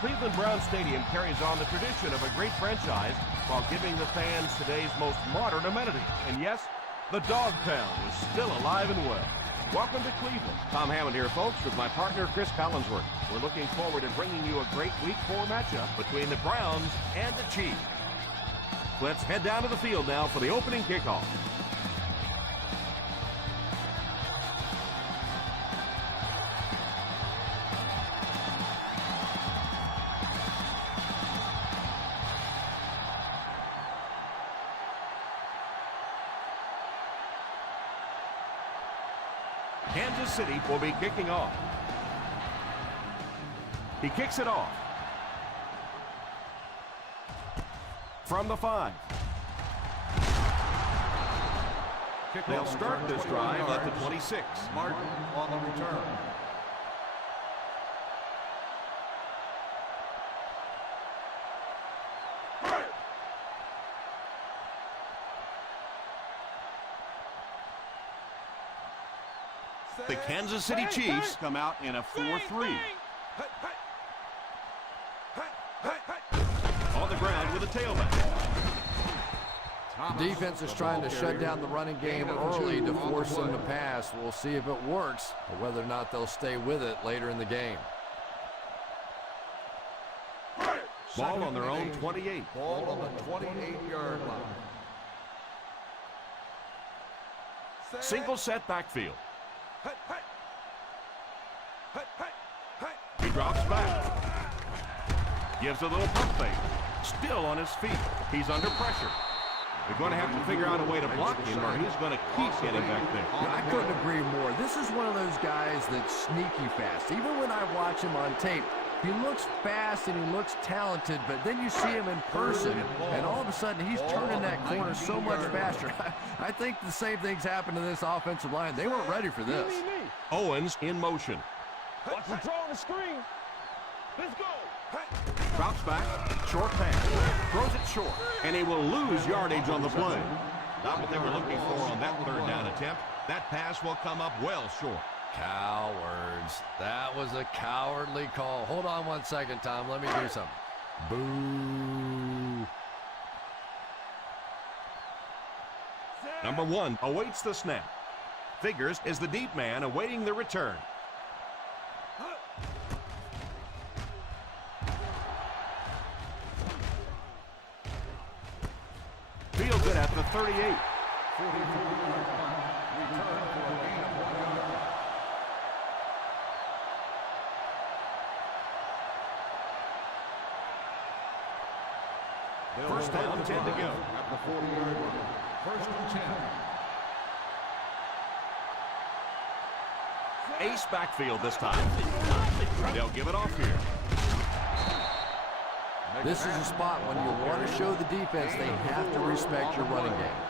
Cleveland Browns Stadium carries on the tradition of a great franchise while giving the fans today's most modern amenity. And yes, the Dog Pound is still alive and well. Welcome to Cleveland. Tom Hammond here, folks, with my partner, Chris Collinsworth. We're looking forward to bringing you a great Week 4 matchup between the Browns and the Chiefs. Let's head down to the field now for the opening kickoff. Kansas City will be kicking off. He kicks it off. From the 5. They'll start this drive at the 26. Martin on the return. The Kansas City Chiefs come out in a 4-3. On the ground with a tailback. The defense is trying to shut down the running game early to force them to pass. We'll see if it works or whether or not they'll stay with it later in the game. Ball on their own 28. Ball on the 28-yard line. Single set backfield. He drops back. Gives a little pump fake. Still on his feet. He's under pressure. They're going to have to figure out a way to block him or he's going to keep getting back there. I couldn't agree more. This is one of those guys that's sneaky fast. Even when I watch him on tape, he looks fast and he looks talented, but then you see him in person, and all of a sudden he's turning that corner so much faster. I think the same thing's happened to this offensive line. They weren't ready for this. Owens in motion. Watch him throw on the screen. Let's go. Drops back. Short pass. Throws it short. And he will lose yardage on the play. Not what they were looking for on that third down attempt. That pass will come up well short. Cowards. That was a cowardly call. Hold on one second, Tom. Let me do something. Boo. Number 1 awaits the snap. Figures is the deep man awaiting the return. Fields it at the 38. First down, 10 to go. At the 40-yard line. First and 10. Ace backfield this time. They'll give it off here. This is a spot when you want to show the defense they have to respect your running game.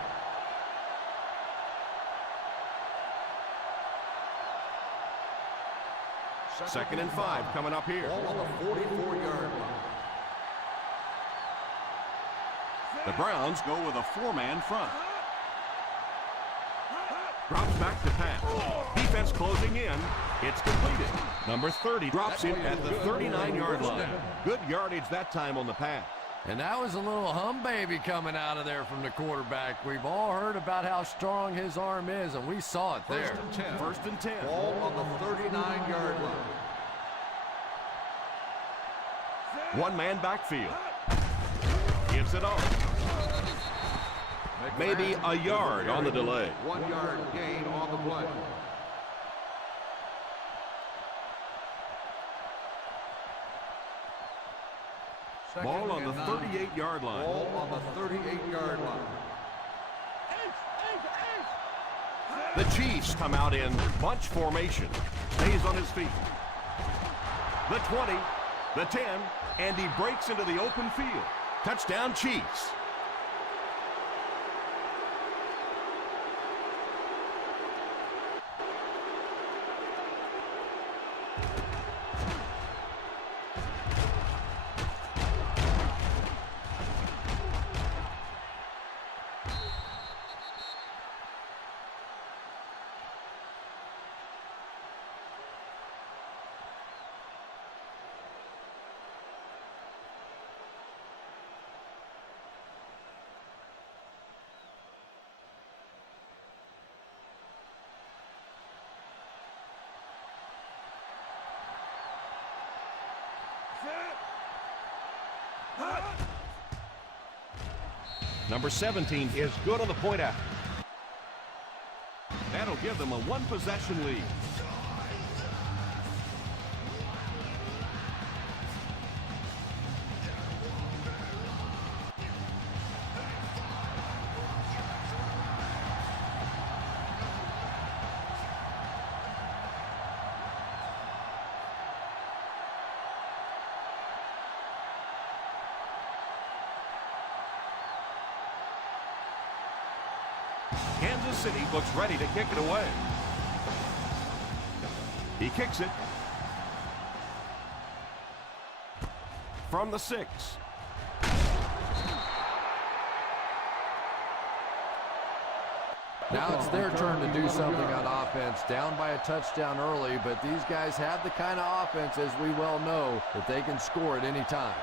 Second and 5 coming up here. Ball on the 44-yard line. The Browns go with a 4-man front. Drops back to pass. Defense closing in. It's completed. Number 30 drops in at the 39-yard line. Good yardage that time on the pass. And that was a little hum baby coming out of there from the quarterback. We've all heard about how strong his arm is, and we saw it there. First and 10. Ball on the 39-yard line. One-man backfield. Gives it off. Maybe a yard on the delay. 1 yard gain on the play. Ball on the 38-yard line. Ball on the 38-yard line. The Chiefs come out in bunch formation. Stays on his feet. The 20, the 10, and he breaks into the open field. Touchdown, Chiefs. Number 17 is good on the point after. That'll give them a one-possession lead. Kansas City looks ready to kick it away. He kicks it from the 6. Now it's their turn to do something on offense. Down by a touchdown early, but these guys have the kind of offense, as we well know, that they can score at any time.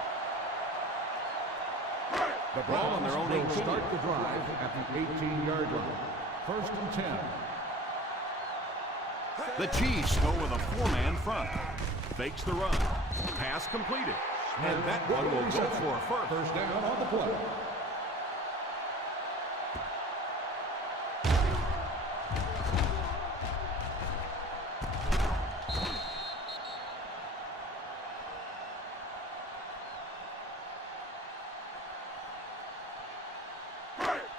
The Ball on their own 18. Start the drive at the 18-yard line. 1st and 10. The Chiefs go with a 4-man front. Fakes the run. Pass completed. And that one will go for a first. First down on the play.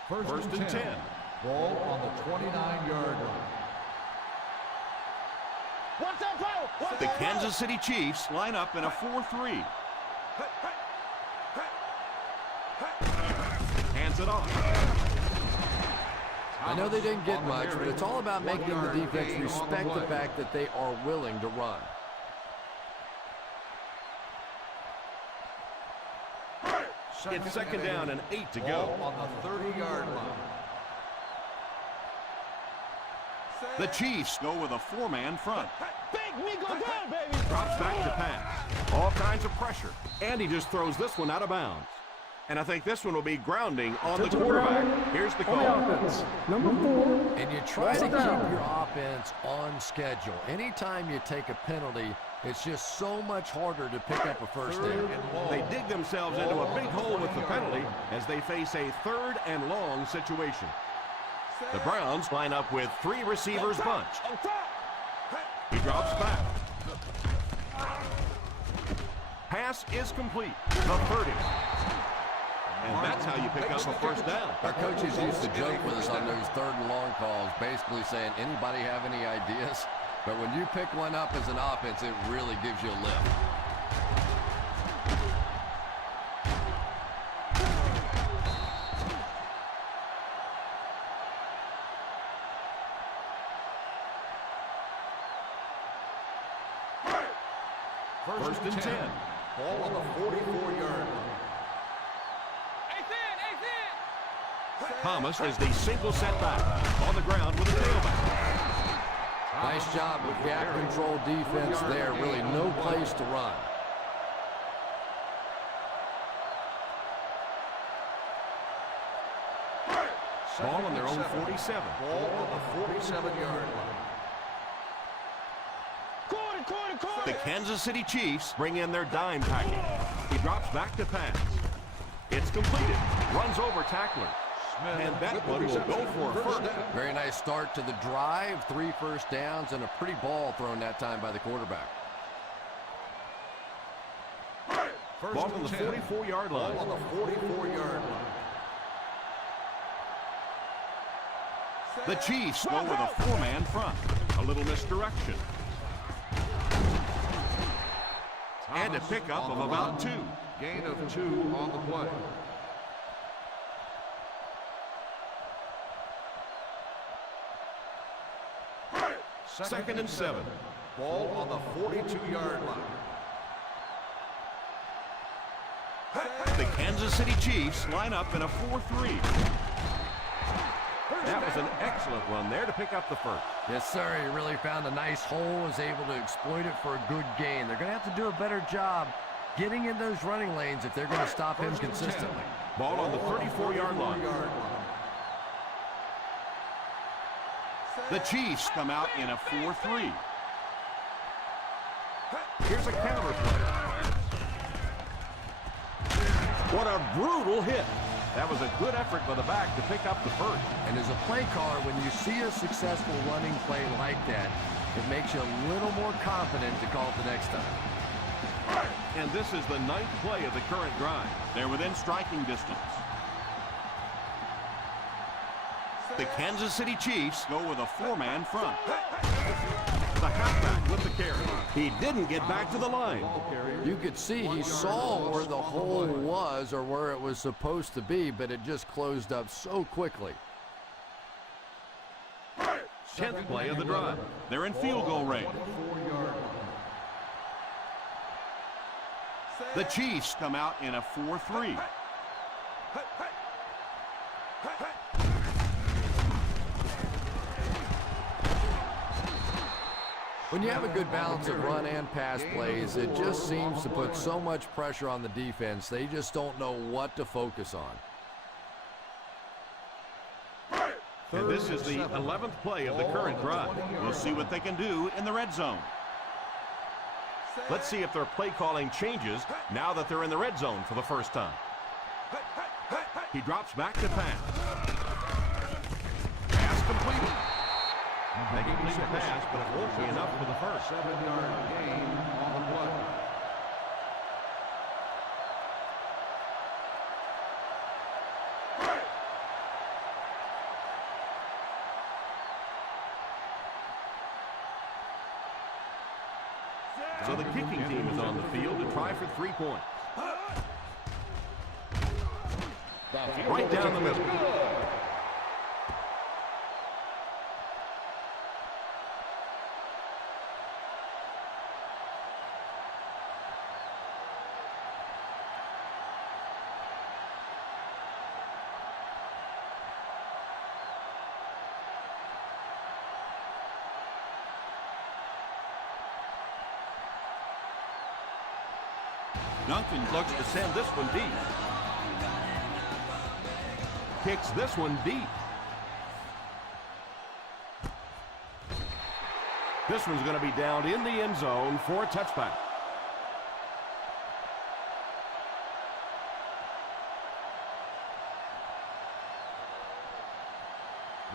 First and 10. Ball on the 29-yard line. What's that power? The Kansas City Chiefs line up in a 4-3. Hands it off. I know they didn't get much, but it's all about making the defense respect the fact that they are willing to run. It's second down and 8 to go. Ball on the 30-yard line. The Chiefs go with a 4-man front. Big me go down, baby. Drops back to pass. All kinds of pressure. And he just throws this one out of bounds. And I think this one will be grounding on the quarterback. Here's the call. Number 4. And you try to keep your offense on schedule. Anytime you take a penalty, it's just so much harder to pick up a first down. They dig themselves into a big hole with the penalty as they face a 3rd and long situation. The Browns line up with 3 receivers bunch. He drops back. Pass is complete. The 30. And that's how you pick up a first down. Our coaches used to joke with us on those 3rd and long calls, basically saying, anybody have any ideas? But when you pick one up as an offense, it really gives you a lift. First and 10. Ball on the 44-yard line. Thomas is the single setback on the ground with a tailback. Nice job with gap control defense there. Really no place to run. Ball on their own 47. Ball on the 47-yard line. The Kansas City Chiefs bring in their dime package. He drops back to pass. It's completed. Runs over tackler. And that one will go for a first. Very nice start to the drive. 3 first downs and a pretty ball thrown that time by the quarterback. Ball on the 44-yard line. Ball on the 44-yard line. The Chiefs go with a 4-man front. A little misdirection. And a pickup of about 2. Gain of 2 on the play. Second and 7. Ball on the 42-yard line. The Kansas City Chiefs line up in a 4-3. That was an excellent run there to pick up the first. Yes, sir. He really found a nice hole, was able to exploit it for a good gain. They're going to have to do a better job getting in those running lanes if they're going to stop him consistently. Ball on the 34-yard line. The Chiefs come out in a 4-3. Here's a counter play. What a brutal hit. That was a good effort by the back to pick up the first. And as a play caller, when you see a successful running play like that, it makes you a little more confident to call it the next time. And this is the 9th play of the current drive. They're within striking distance. The Kansas City Chiefs go with a 4-man front. The halfback with the carry. He didn't get back to the line. You could see he saw where the hole was or where it was supposed to be, but it just closed up so quickly. 10th play of the drive. They're in field goal range. The Chiefs come out in a 4-3. When you have a good balance of run and pass plays, it just seems to put so much pressure on the defense. They just don't know what to focus on. And this is the 11th play of the current drive. We'll see what they can do in the red zone. Let's see if their play calling changes now that they're in the red zone for the first time. He drops back to pass. Pass completed. They complete the pass, but it won't be enough for the first. 7-yard gain on the play. So the kicking team is on the field to try for 3 points. Right down the middle. Duncan looks to send this one deep. Kicks this one deep. This one's going to be down in the end zone for a touchback.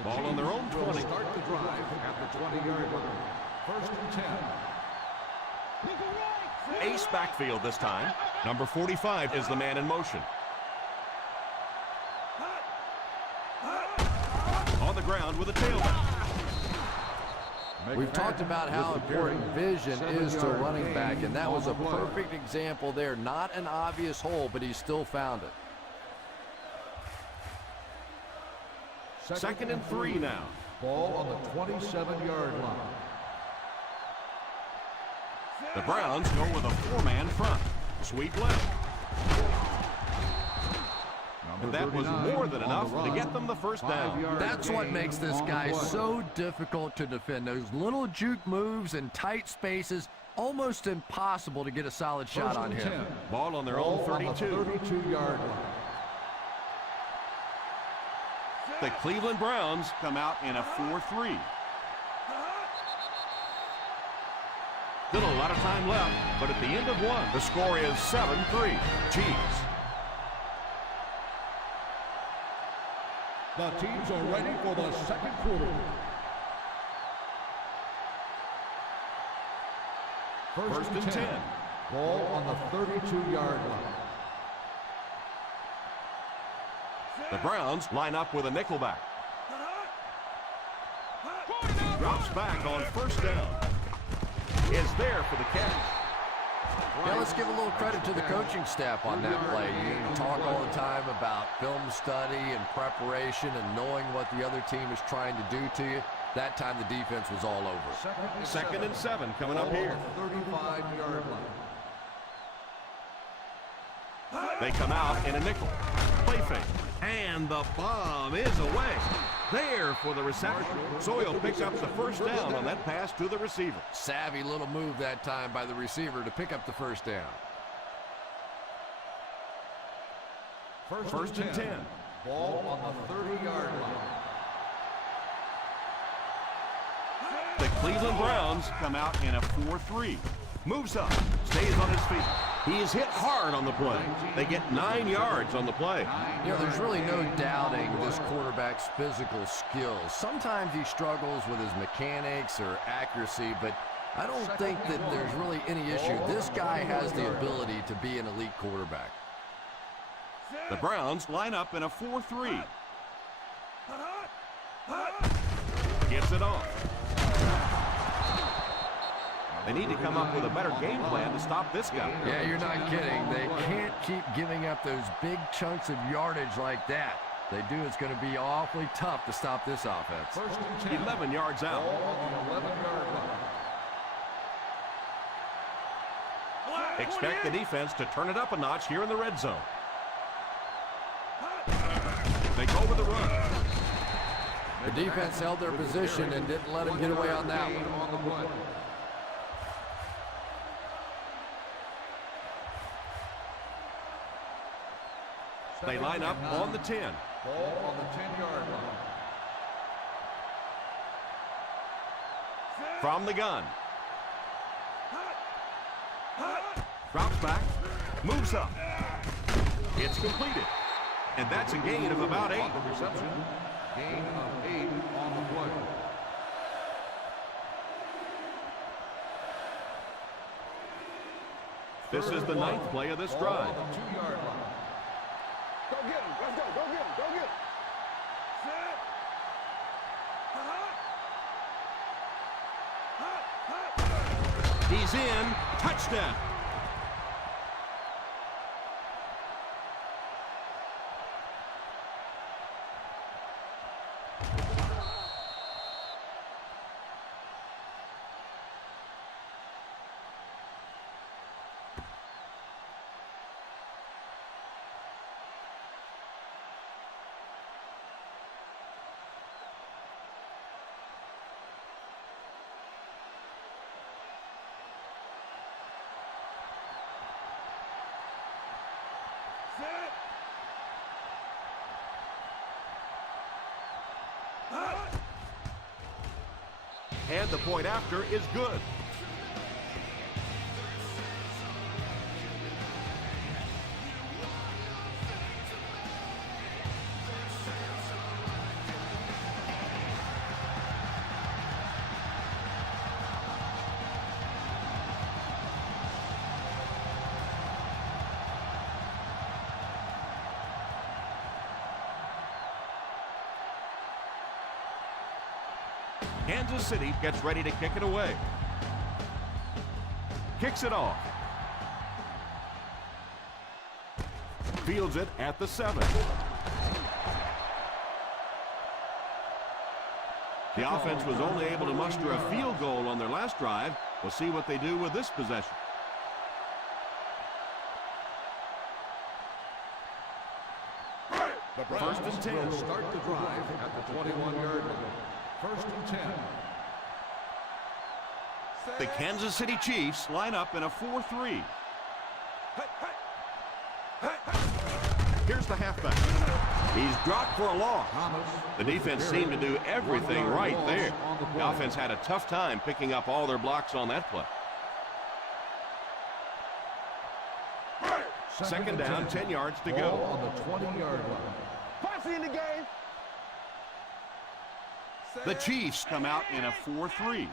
Ball on their own 20. Start the drive at the 20-yard line. First and 10. Ace backfield this time. Number 45 is the man in motion. On the ground with a tailback. We've talked about how important vision is to a running back, and that was a perfect example there. Not an obvious hole, but he still found it. Second and 3 now. Ball on the 27-yard line. The Browns go with a 4-man front. Sweep left. And that was more than enough to get them the first down. That's what makes this guy so difficult to defend. Those little juke moves and tight spaces, almost impossible to get a solid shot on him. Ball on their own 32. 32-yard line. The Cleveland Browns come out in a 4-3. Still a lot of time left, but at the end of one, the score is 7-3. Chiefs. The teams are ready for the second quarter. First and 10. Ball on the 32-yard line. The Browns line up with a nickelback. Drops back on first down. Is there for the catch. Yeah, let's give a little credit to the coaching staff on that play. You talk all the time about film study and preparation and knowing what the other team is trying to do to you. That time the defense was all over. Second and 7 coming up here. 35-yard line. They come out in a nickel. Play fake. And the bomb is away. There for the reception. So he'll pick up the first down on that pass to the receiver. Savvy little move that time by the receiver to pick up the first down. First and 10. Ball on the 30-yard line. The Cleveland Browns come out in a 4-3. Moves up, stays on his feet. He's hit hard on the play. They get 9 yards on the play. You know, there's really no doubting this quarterback's physical skills. Sometimes he struggles with his mechanics or accuracy, but I don't think that there's really any issue. This guy has the ability to be an elite quarterback. The Browns line up in a 4-3. Gets it off. They need to come up with a better game plan to stop this guy. Yeah, you're not kidding. They can't keep giving up those big chunks of yardage like that. They do, it's going to be awfully tough to stop this offense. First and 10. 11 yards out. Ball on the 11-yard line. Expect the defense to turn it up a notch here in the red zone. They go with the run. The defense held their position and didn't let him get away on that one. On the play. They line up on the 10. Ball on the 10-yard line. From the gun. Drops back. Moves up. It's completed. And that's a gain of about 8. On the reception, gain of 8 on the play. This is the 9th play of this drive. On the 2-yard line. Go get him. Let's go. Go get him. Go get him. He's in. Touchdown. And the point after is good. Kansas City gets ready to kick it away. Kicks it off. Fields it at the 7. The offense was only able to muster a field goal on their last drive. We'll see what they do with this possession. First and 10. Start the drive at the 21-yard line. First and 10. The Kansas City Chiefs line up in a 4-3. Here's the halfback. He's dropped for a loss. The defense seemed to do everything right there. The offense had a tough time picking up all their blocks on that play. Second down, 10 yards to go. On the 20-yard line. Posse in the game. The Chiefs come out in a 4-3.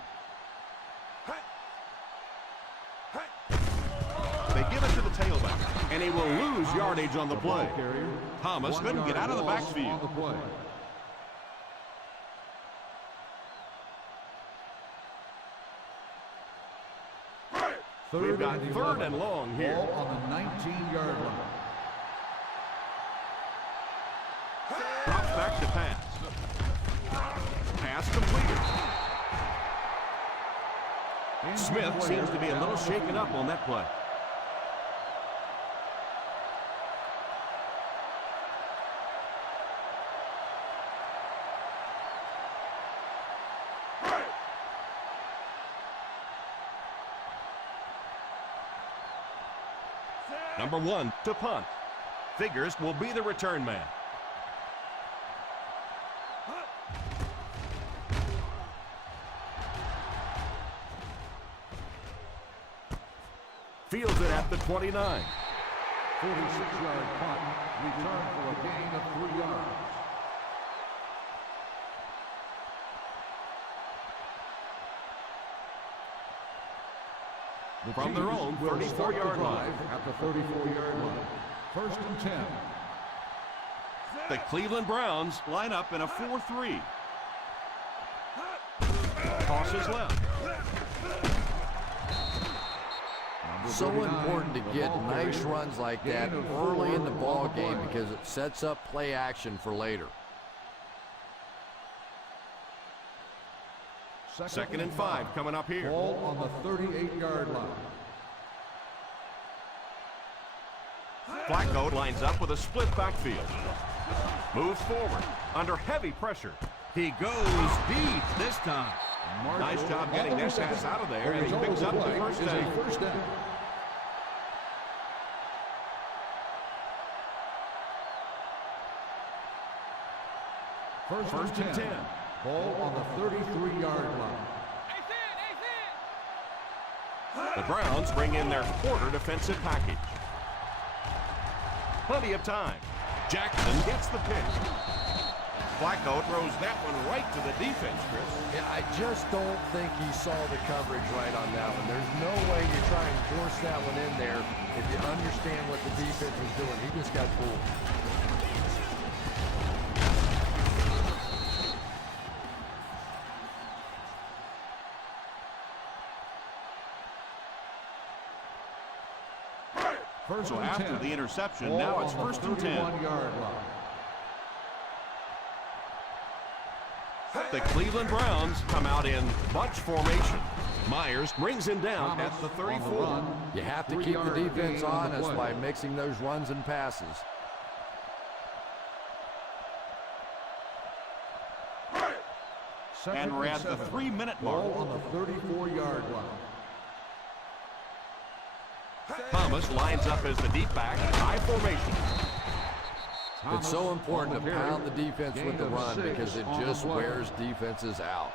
And he will lose yardage on the play. Thomas couldn't get out of the backfield. We've got third and long here. Ball on the 19-yard line. Drops back to pass. Pass completed. Smith seems to be a little shaken up on that play. Number 1 to punt. Figures will be the return man. Fields it at the 29. 46-yard punt. Return for a gain of 3 yards. From their own 34-yard line. At the 34-yard line. First and 10. The Cleveland Browns line up in a 4-3. Tosses left. So important to get nice runs like that early in the ball game because it sets up play action for later. Second and 5 coming up here. Ball on the 38-yard line. Flacco lines up with a split backfield. Moves forward under heavy pressure. He goes deep this time. Nice job getting this pass out of there, and he picks up the first down. First and 10. Ball on the 33-yard line. The Browns bring in their quarter defensive package. Plenty of time. Jackson gets the pick. Flacco throws that one right to the defense, Chris. Yeah, I just don't think he saw the coverage right on that one. There's no way you try and force that one in there if you understand what the defense was doing. He just got fooled. So after the interception, now it's first and 10. The Cleveland Browns come out in bunch formation. Myers brings him down at the 34. You have to keep the defense honest by mixing those runs and passes. And we're at the 3-minute mark. On the 34-yard line. Thomas lines up as the deep back, high formation. It's so important to pound the defense with the run because it just wears defenses out.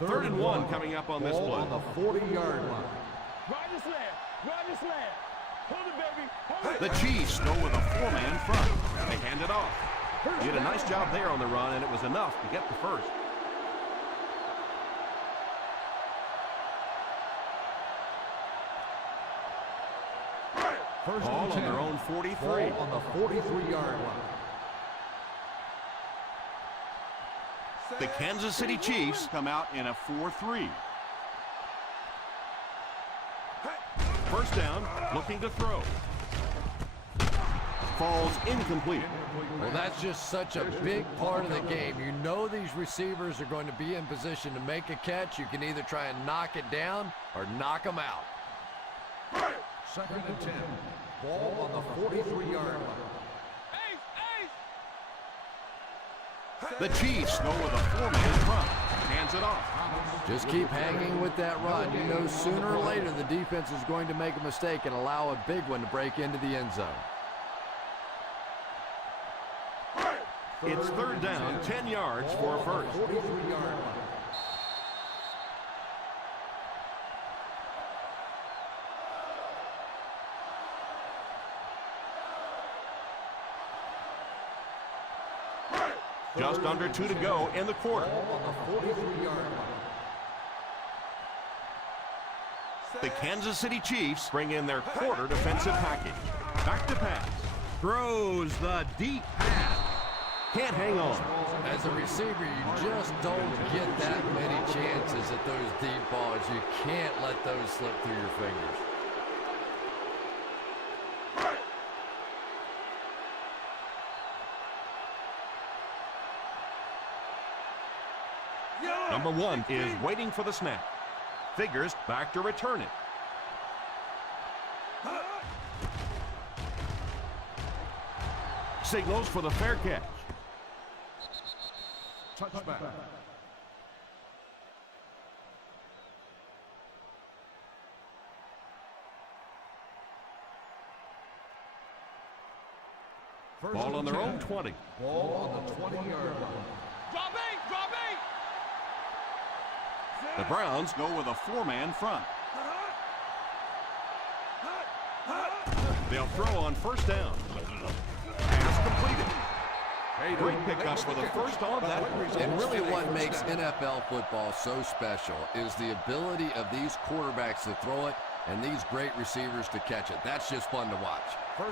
Third and 1 coming up on this play. On the 40-yard line. Ride this land. Ride this land. Hold it, baby. Hold it. The Chiefs go with a 4-man front. They hand it off. Did a nice job there on the run, and it was enough to get the first. Ball on their own 43. Ball on the 43-yard line. The Kansas City Chiefs come out in a 4-3. First down, looking to throw. Falls incomplete. Well, that's just such a big part of the game. You know these receivers are going to be in position to make a catch. You can either try and knock it down or knock them out. Second and 10. Ball on the 43-yard line. The Chiefs go with a 4-man front. Hands it off. Just keep hanging with that run. You know sooner or later the defense is going to make a mistake and allow a big one to break into the end zone. It's third down, 10 yards for a first. 43-yard line. Just under 2 to go in the quarter. On the 43-yard line. The Kansas City Chiefs bring in their quarter defensive package. Back to pass. Throws the deep pass. Can't hang on. As a receiver, you just don't get that many chances at those deep balls. You can't let those slip through your fingers. Number 1 is waiting for the snap. Figures back to return it. Signals for the fair catch. Touchback. Ball on their own 20. Ball on the 20-yard line. Drop eight! Drop eight! The Browns go with a 4-man front. They'll throw on first down. Pass completed. Great pickup for the first on that. And really what makes NFL football so special is the ability of these quarterbacks to throw it and these great receivers to catch it. That's just fun to watch.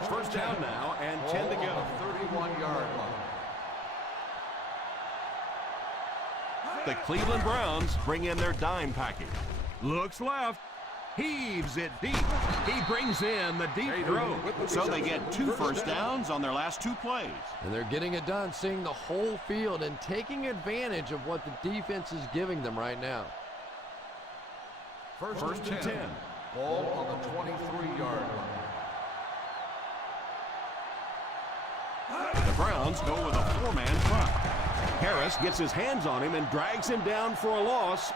First down now and 10 to go. 31-yard line. The Cleveland Browns bring in their dime package. Looks left. Heaves it deep. He brings in the deep throw. So they get 2 first downs on their last 2 plays. And they're getting it done, seeing the whole field and taking advantage of what the defense is giving them right now. First and 10. Ball on the 23-yard line. The Browns go with a 4-man front. Harris gets his hands on him and drags him down for a loss.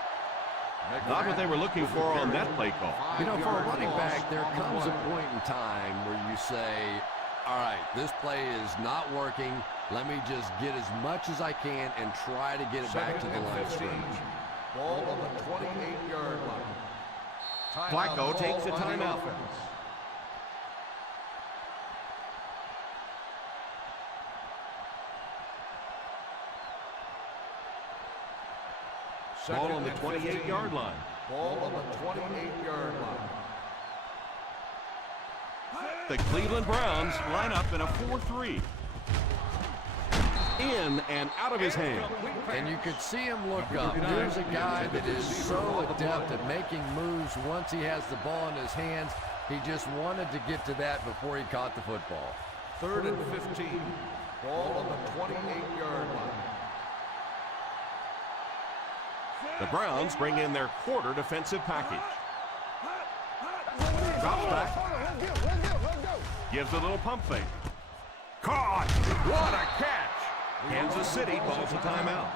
Not what they were looking for on that play call. You know, for a running back, there comes a point in time where you say, all right, this play is not working. Let me just get as much as I can and try to get it back to the line of scrimmage. Ball on the 28-yard line. Flacco takes a timeout. Ball on the 28-yard line. Ball on the 28-yard line. The Cleveland Browns line up in a 4-3. In and out of his hand. And you could see him look up. There's a guy that is so adept at making moves once he has the ball in his hands. He just wanted to get to that before he caught the football. 3rd and 15. Ball on the 28-yard line. The Browns bring in their quarter defensive package. Drops back. Gives a little pump fake. Caught! What a catch! Kansas City calls a timeout.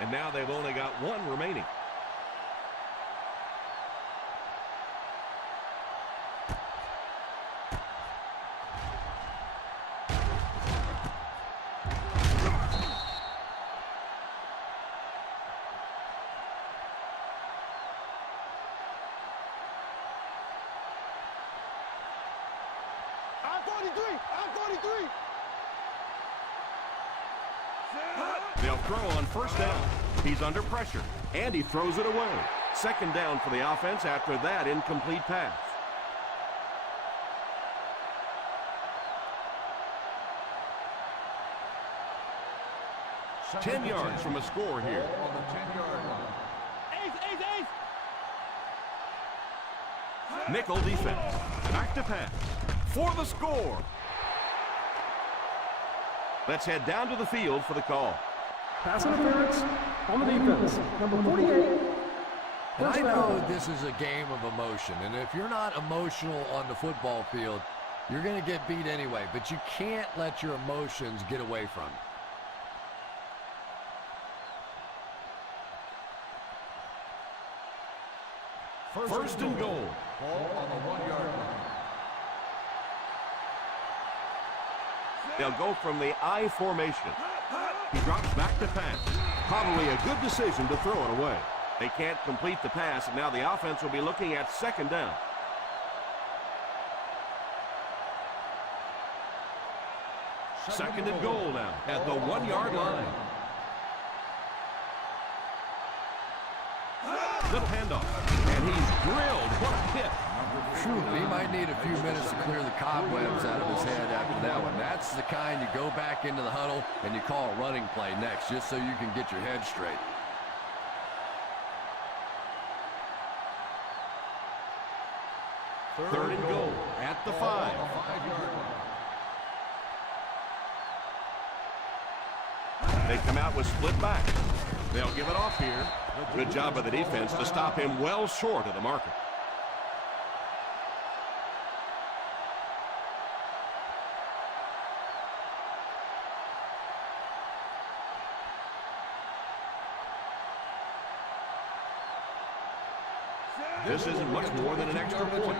And now they've only got 1 remaining. They'll throw on first down. He's under pressure, and he throws it away. 2nd down for the offense after that incomplete pass. Ten yards from a score here. Ball on the 10-yard line. Nickel defense. Back to pass. For the score. Let's head down to the field for the call. Pass interference on the defense. Number 48. And I know this is a game of emotion, and if you're not emotional on the football field, you're going to get beat anyway, but you can't let your emotions get away from you. First and goal. Ball on the 1-yard line. They'll go from the I formation. He drops back to pass. Probably a good decision to throw it away. They can't complete the pass, and now the offense will be looking at 2nd down. Second and goal now at the 1-yard line. Little handoff. And And he's drilled. What a hit. He might need a few minutes to clear the cobwebs out of his head after that one. That's the kind you go back into the huddle and you call a running play next just so you can get your head straight. Third and goal at the 5. They come out with split back. They'll give it off here. Good job by the defense to stop him well short of the marker. This isn't much more than an extra point.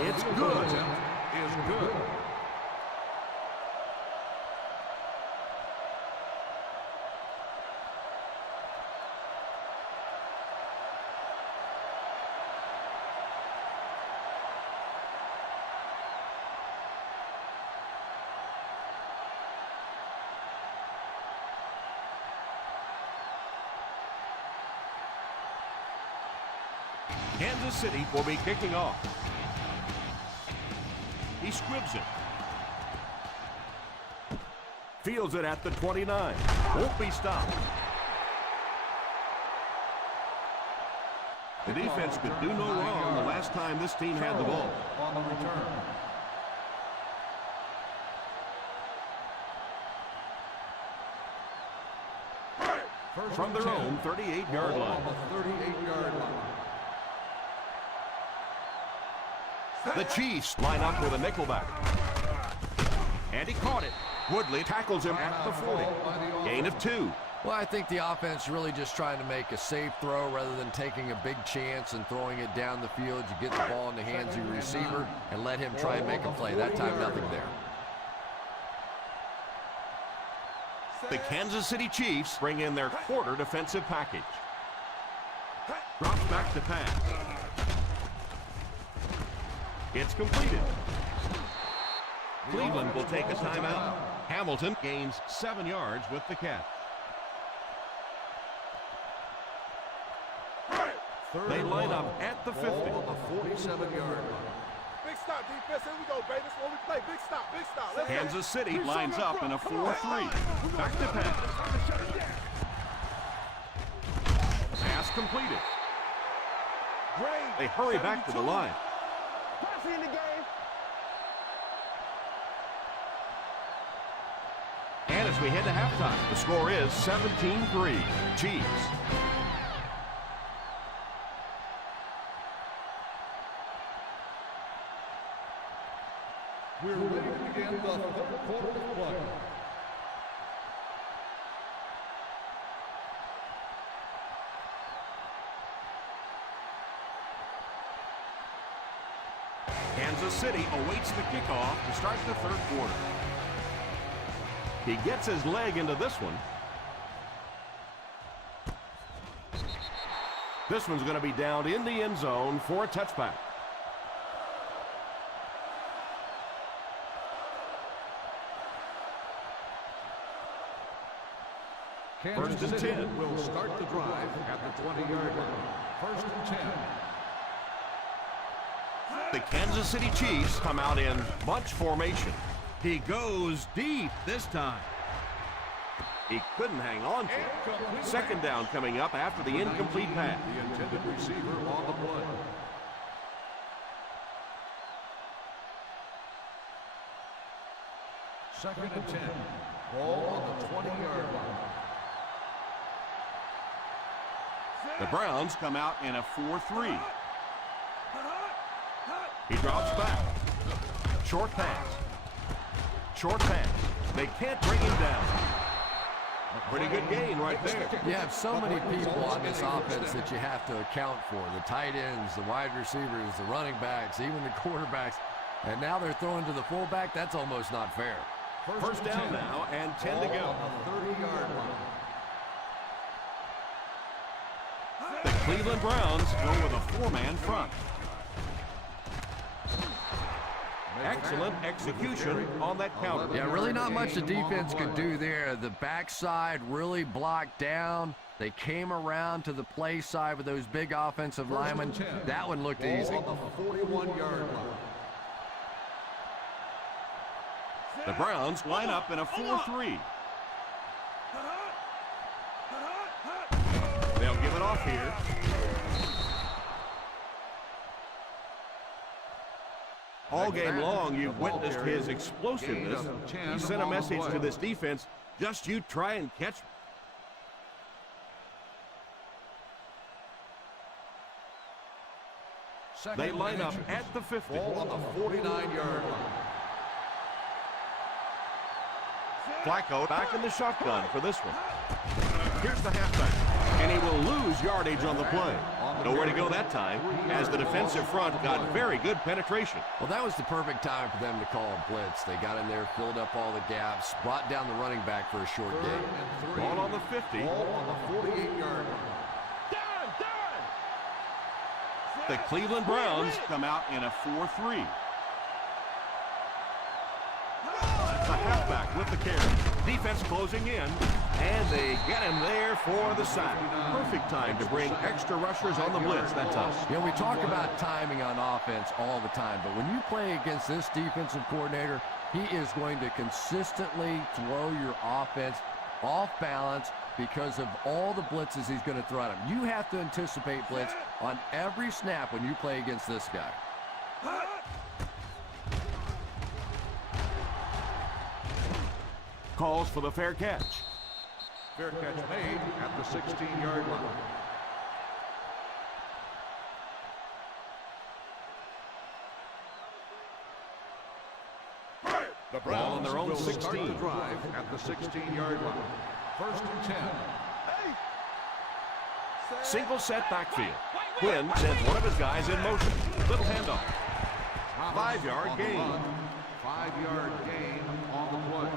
It's good. Is good. Kansas City will be kicking off. He squibs it. Fields it at the 29. Won't be stopped. The defense could do no wrong the last time this team had the ball. On the return. From their own 38-yard line. On the 38-yard line. The Chiefs line up with a nickelback. And he caught it. Woodley tackles him at the 40. Gain of 2. Well, I think the offense really just trying to make a safe throw rather than taking a big chance and throwing it down the field. You get the ball in the hands of your receiver and let him try and make a play. That time, nothing there. The Kansas City Chiefs bring in their quarter defensive package. Drops back to pass. It's completed. Cleveland will take a timeout. Hamilton gains 7 yards with the catch. They line up at the 50. On the 47-yard line. Big stop, defense. Here we go, baby. That's what we play. Big stop, big stop. Let's Kansas City lines up in a 4-3. Back to pass. Pass completed. They hurry back to the line. Passing in the game. And as we head to halftime, the score is 17-3. Chiefs. We're ready to begin the third quarter of play. Kansas City awaits the kickoff to start the third quarter. He gets his leg into this one. This one's going to be down in the end zone for a touchback. Kansas City will start the drive at the 20-yard line. First and 10. The Kansas City Chiefs come out in bunch formation. He goes deep this time. He couldn't hang on to it. Second down coming up after the incomplete pass. The intended receiver on the play. Second and 10. Ball on the 20-yard line. The Browns come out in a 4-3. He drops back. Short pass. Short pass. They can't bring him down. A pretty good gain right there. You have so many people on this offense that you have to account for. The tight ends, the wide receivers, the running backs, even the quarterbacks. And now they're throwing to the fullback. That's almost not fair. First down now and 10 to go. 30-yard line. The Cleveland Browns go with a four-man front. Excellent execution on that counter. Yeah, really not much the defense could do there. The backside really blocked down. They came around to the play side with those big offensive linemen. That one looked easy. On the 41-yard line. The Browns line up in a 4-3. They'll give it off here. All game long, you've witnessed his explosiveness. He sent a message to this defense, just you try and catch. They line up at the 50. Ball on the 49-yard line. Flacco back in the shotgun for this one. Here's the halfback, and he will lose yardage on the play. Nowhere to go that time, as the defensive front got very good penetration. Well, that was the perfect time for them to call a blitz. They got in there, filled up all the gaps, brought down the running back for a short gain. Ball on the 50. Ball on the 48-yard line. The Cleveland Browns come out in a 4-3. The halfback with the carry. Defense closing in, and they get him there for the sack. Perfect time to bring extra rushers on the blitz that time. You know, we talk about timing on offense all the time, but when you play against this defensive coordinator, he is going to consistently throw your offense off balance because of all the blitzes he's going to throw at him. You have to anticipate blitz on every snap when you play against this guy. Calls for the fair catch. Fair catch made at the 16-yard line. The Ball on Browns their own will 16. start the drive at the 16-yard line. First and 10. Single set backfield. Quinn sends one of his guys in motion. Little handoff. 5-yard gain. 5-yard gain on the play.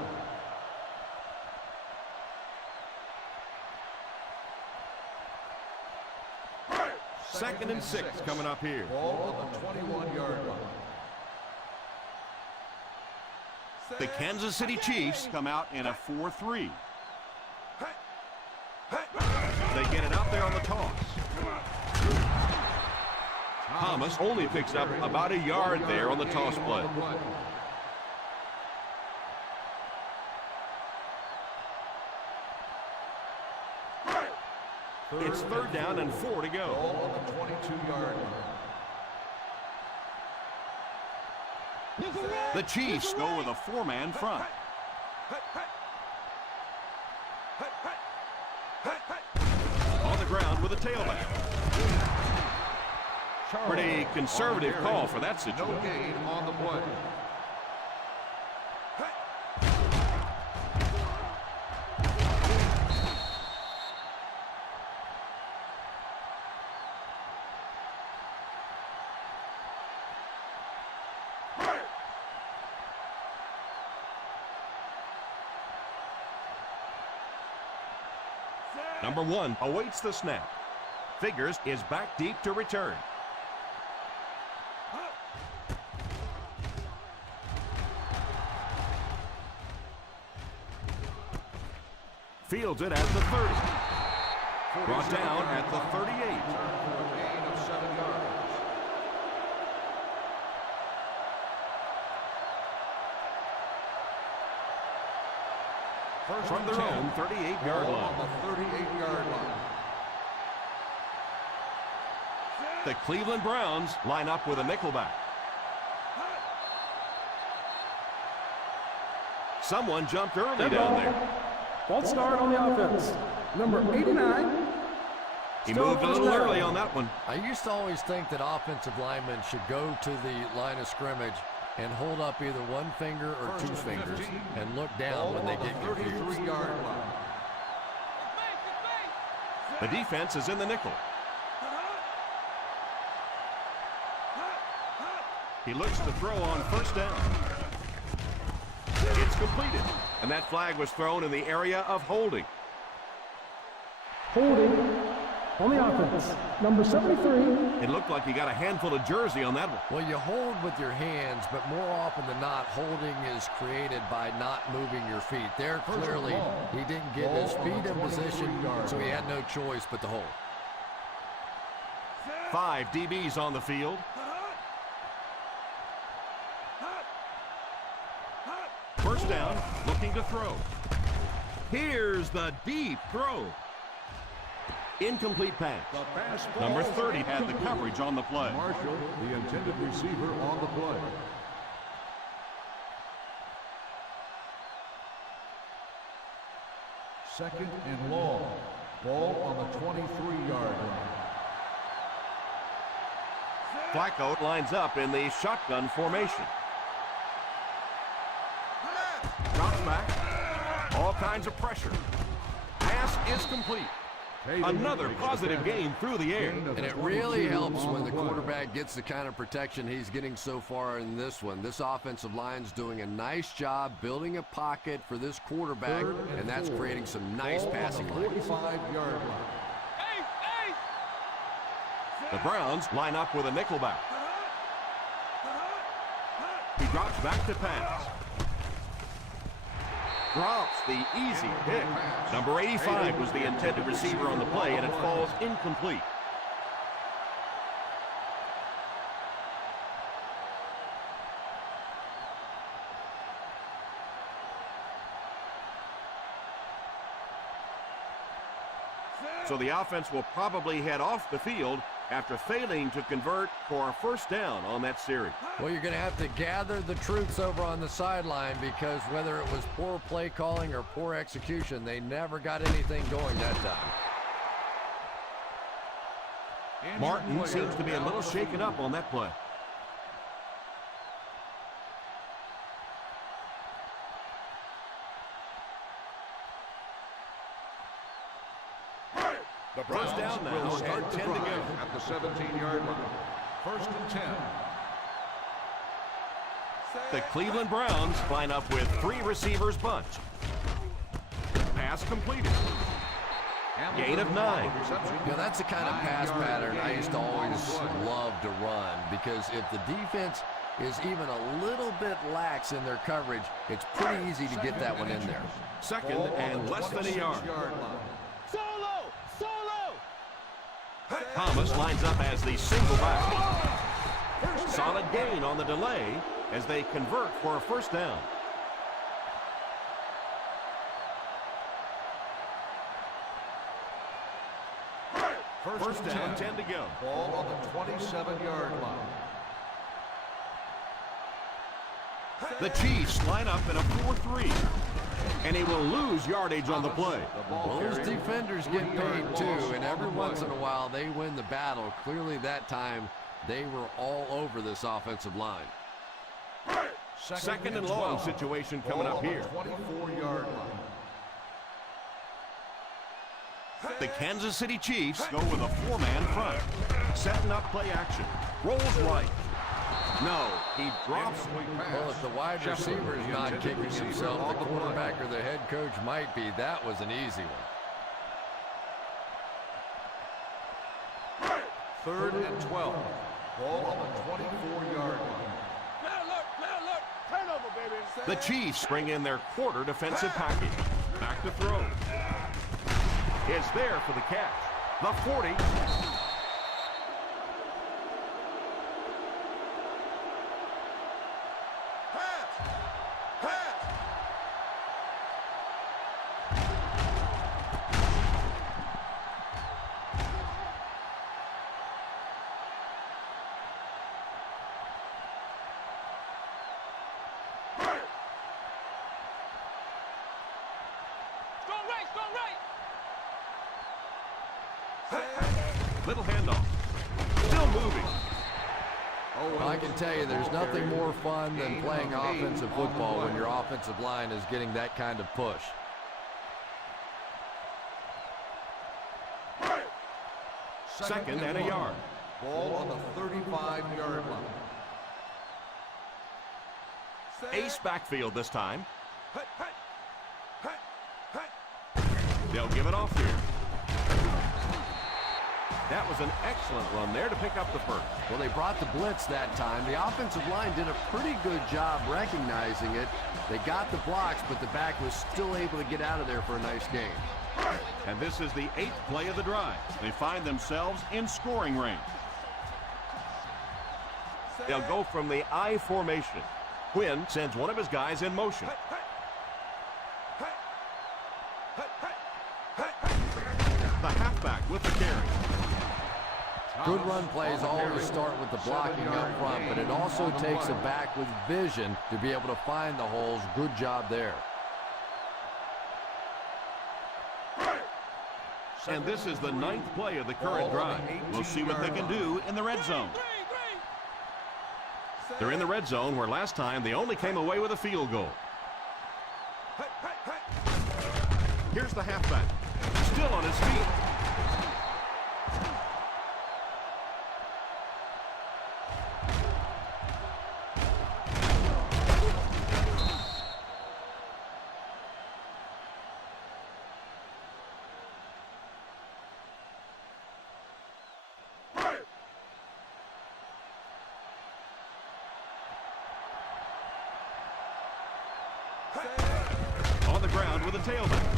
Second and 6 coming up here. Ball on the 21-yard line. The Kansas City Chiefs come out in a 4-3. They get it out there on the toss. Thomas only picks up about a yard there on the toss play. It's third down and 4 to go. Ball on the 22-yard line. The Chiefs go with a four-man front. On the ground with a tailback. Pretty conservative call for that No situation. gain on the play. Number 1 awaits the snap. Figures is back deep to return. Fields it at the 30. Brought down at the 38. Gain of 7 yards. First From and their 10. own 38-yard Ball line. on the 38-yard line. The Cleveland Browns line up with a nickelback. Someone jumped early down there. False start on the offense. Number 89. He moved a little early on that one. I used to always think that offensive linemen should go to the line of scrimmage and hold up either one finger or First two and fingers 15. and look down Ball when they on get the confused. 33-yard line. The defense is in the nickel. He looks to throw on first down. It's completed. And that flag was thrown in the area of holding. Holding on the offense. Number 73. It looked like he got a handful of jersey on that one. Well, you hold with your hands, but more often than not, holding is created by not moving your feet. There, clearly, he didn't get his feet in position, so he had no choice but to hold. 5 DBs on the field. First down, looking to throw. Here's the deep throw. Incomplete pass. Number 30 had the coverage on the play. Marshall, the intended receiver on the play. Second and long. Ball on the 23-yard line. Flacco lines up in the shotgun formation. Drops back. All kinds of pressure. Pass is complete. Another positive gain through the air. And it really helps when the quarterback gets the kind of protection he's getting so far in this one. This offensive line's doing a nice job building a pocket for this quarterback, and that's creating some nice passing lanes. 45-yard line. The Browns line up with a nickelback. He drops back to pass. Drops the easy pick. Number 85 was the intended receiver on the play, and it falls incomplete. So the offense will probably head off the field after failing to convert for a first down on that series. Well, you're going to have to gather the troops over on the sideline, because whether it was poor play calling or poor execution, they never got anything going that time. Martin seems to be a little shaken up on that play. The Browns First down now, will start and the 10 to drive go. at the 17-yard line. First and 10. The Cleveland Browns line up with 3 receivers bunch. Pass completed. Gain of 9. Yeah, that's the kind of pass pattern I used to always love to run, because if the defense is even a little bit lax in their coverage, it's pretty easy to get that one in there. Second and less than a yard. Thomas lines up as the single back. Solid gain on the delay as they convert for a first down. First down, 10 to go. Ball on the 27-yard line. The Chiefs line up in a 4-3. And he will lose yardage on the play. Well, those defenders get paid too, and every once in a while they win the battle. Clearly that time they were all over this offensive line. Second and long situation coming up here. 24-yard line. The Kansas City Chiefs go with a 4-man front. Setting up play action. Rolls right. No, he drops. Well, if the wide receiver is not kicking himself, the quarterback or the head coach might be. That was an easy one. Third and 12. Ball on the 24-yard line. Turnover, baby. The Chiefs bring in their quarter defensive package. Back to throw. Is there for the catch. The 40. Little handoff. Still moving. Well, I can tell you there's nothing more fun than playing offensive football when your offensive line is getting that kind of push. Second and a yard. Ball on the 35-yard line. Ace backfield this time. They'll give it off here. That was an excellent run there to pick up the first. Well, they brought the blitz that time. The offensive line did a pretty good job recognizing it. They got the blocks, but the back was still able to get out of there for a nice gain. And this is the 8th play of the drive. They find themselves in scoring range. They'll go from the I formation. Quinn sends one of his guys in motion. The halfback with the carry. Good run plays always start with the blocking up front, but it also takes a back with vision to be able to find the holes. Good job there. And this is the 9th play of the current drive. We'll see what they can do in the red zone. They're in the red zone where last time they only came away with a field goal. Here's the halfback. Still on his feet. On the ground with a tailback.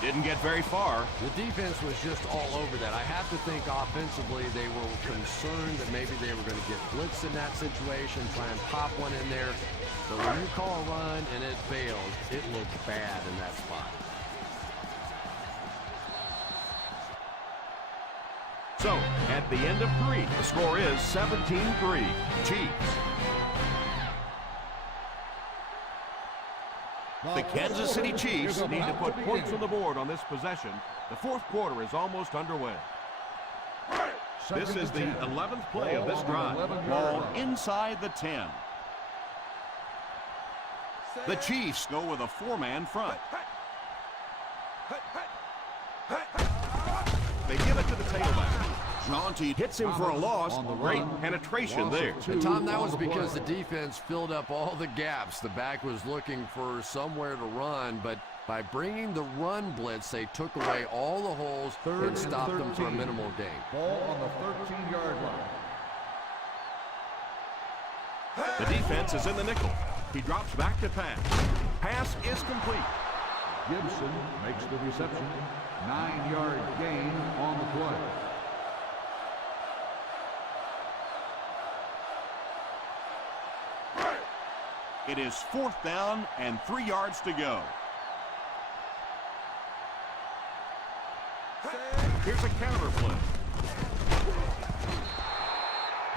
Didn't get very far. The defense was just all over that. I have to think offensively they were concerned that maybe they were going to get blitzed in that situation, try and pop one in there. But when you call a run and it fails, it looks bad in that spot. So, at the end of 3, the score is 17-3. Chiefs. The Kansas City Chiefs need to put points on the board on this possession. The 4th quarter is almost underway. This is the 11th play of this drive. Ball inside the 10. The Chiefs go with a 4-man front. They give it to the tailback. Jaunty hits him for a loss. Great penetration there. And Tom, that was because the defense filled up all the gaps. The back was looking for somewhere to run, but by bringing the run blitz, they took away all the holes and stopped them for a minimal gain. Ball on the 13-yard line. The defense is in the nickel. He drops back to pass. Pass is complete. Gibson makes the reception. 9-yard gain on the play. It is 4th down and 3 yards to go. Here's a counter play.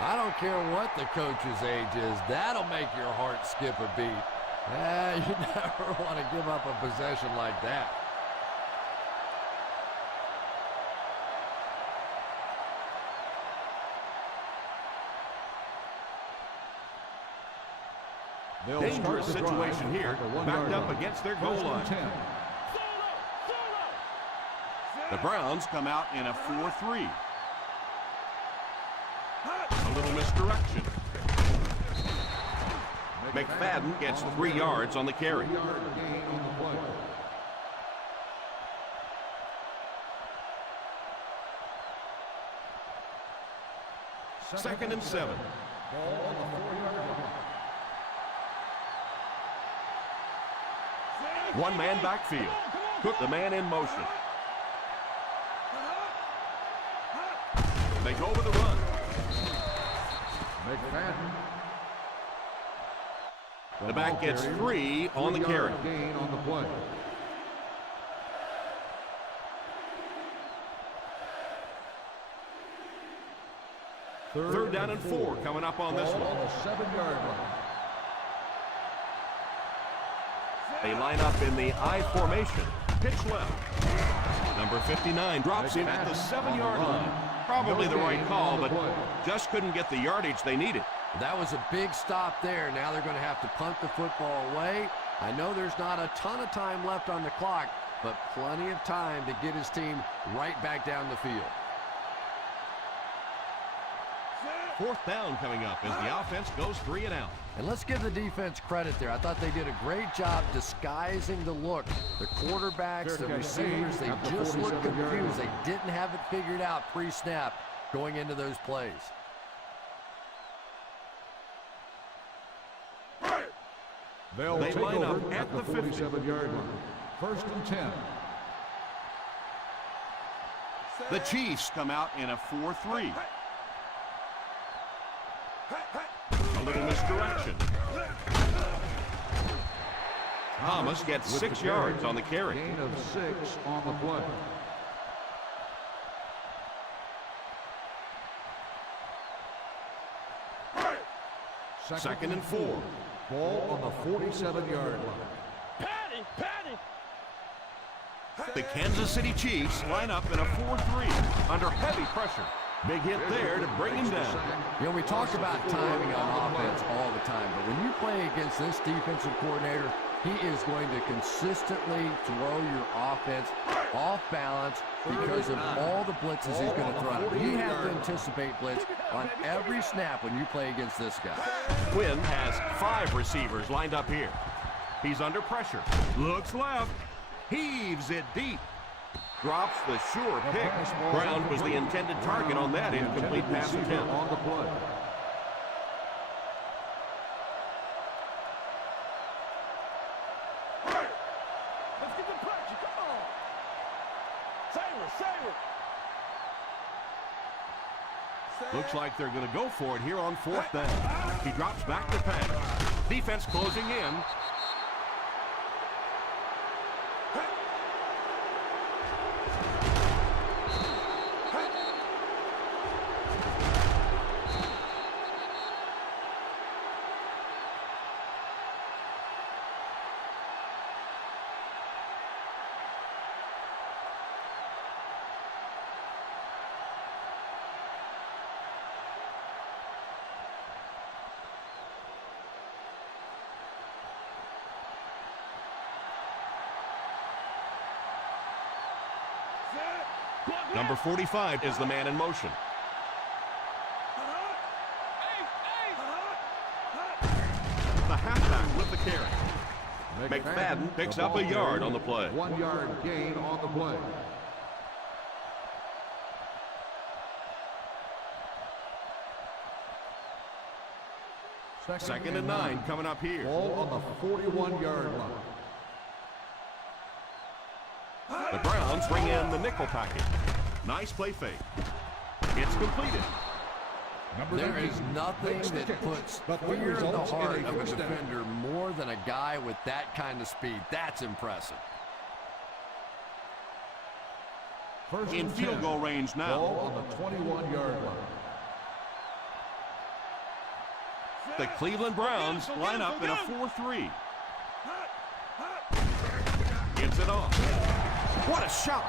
I don't care what the coach's age is. That'll make your heart skip a beat. You never want to give up a possession like that. Dangerous situation here, backed up against their goal line. The Browns come out in a 4-3. A little misdirection. McFadden gets 3 yards on the carry. Second and 7. One-man backfield. Cook the man in motion. They go with the run. McFadden. The back gets 3 on the carry. Gain on the play. Third down and 4 coming up on this one. On the 7-yard line. They line up in the I formation. Pitch left. Number 59 drops him at the 7-yard line. Probably the right call, but just couldn't get the yardage they needed. That was a big stop there. Now they're going to have to punt the football away. I know there's not a ton of time left on the clock, but plenty of time to get his team right back down the field. 4th down coming up as the offense goes 3 and out. And let's give the defense credit there. I thought they did a great job disguising the look. The quarterbacks, the receivers, they just looked confused. They didn't have it figured out pre-snap going into those plays. They'll They take line over up at the 47-yard line. 1st and 10. The Chiefs come out in a 4-3. A little misdirection. Thomas gets 6 yards on the carry. Gain of 6 on the play. Second and 4. Ball on the 47-yard line. Patty, Patty. The Kansas City Chiefs line up in a 4-3 under heavy pressure. Big hit there to bring him down. You know, we talk about timing on offense all the time, but when you play against this defensive coordinator, he is going to consistently throw your offense off balance because of all the blitzes he's going to throw at him. You have to anticipate blitz on every snap when you play against this guy. Quinn has 5 receivers lined up here. He's under pressure. Looks left. Heaves it deep. Drops the sure pick. Brown was the intended target on that incomplete pass attempt. On the play. Let's get the pressure. Come on. Save it. Looks like they're going to go for it here on 4th down. He drops back to pass. Defense closing in. Number 45 is the man in motion. The halfback with the carry. McFadden picks up a yard on the play. 1 yard gain on the play. Second and 9 coming up here. Ball on the 41-yard line. The Browns bring in the nickel package. Nice play fake. It's completed. There is nothing that puts fear in the heart of a defender more than a guy with that kind of speed. That's impressive. In field goal range now. Ball on the 21-yard line. The Cleveland Browns line up in a 4-3. Gets it off. What a shot!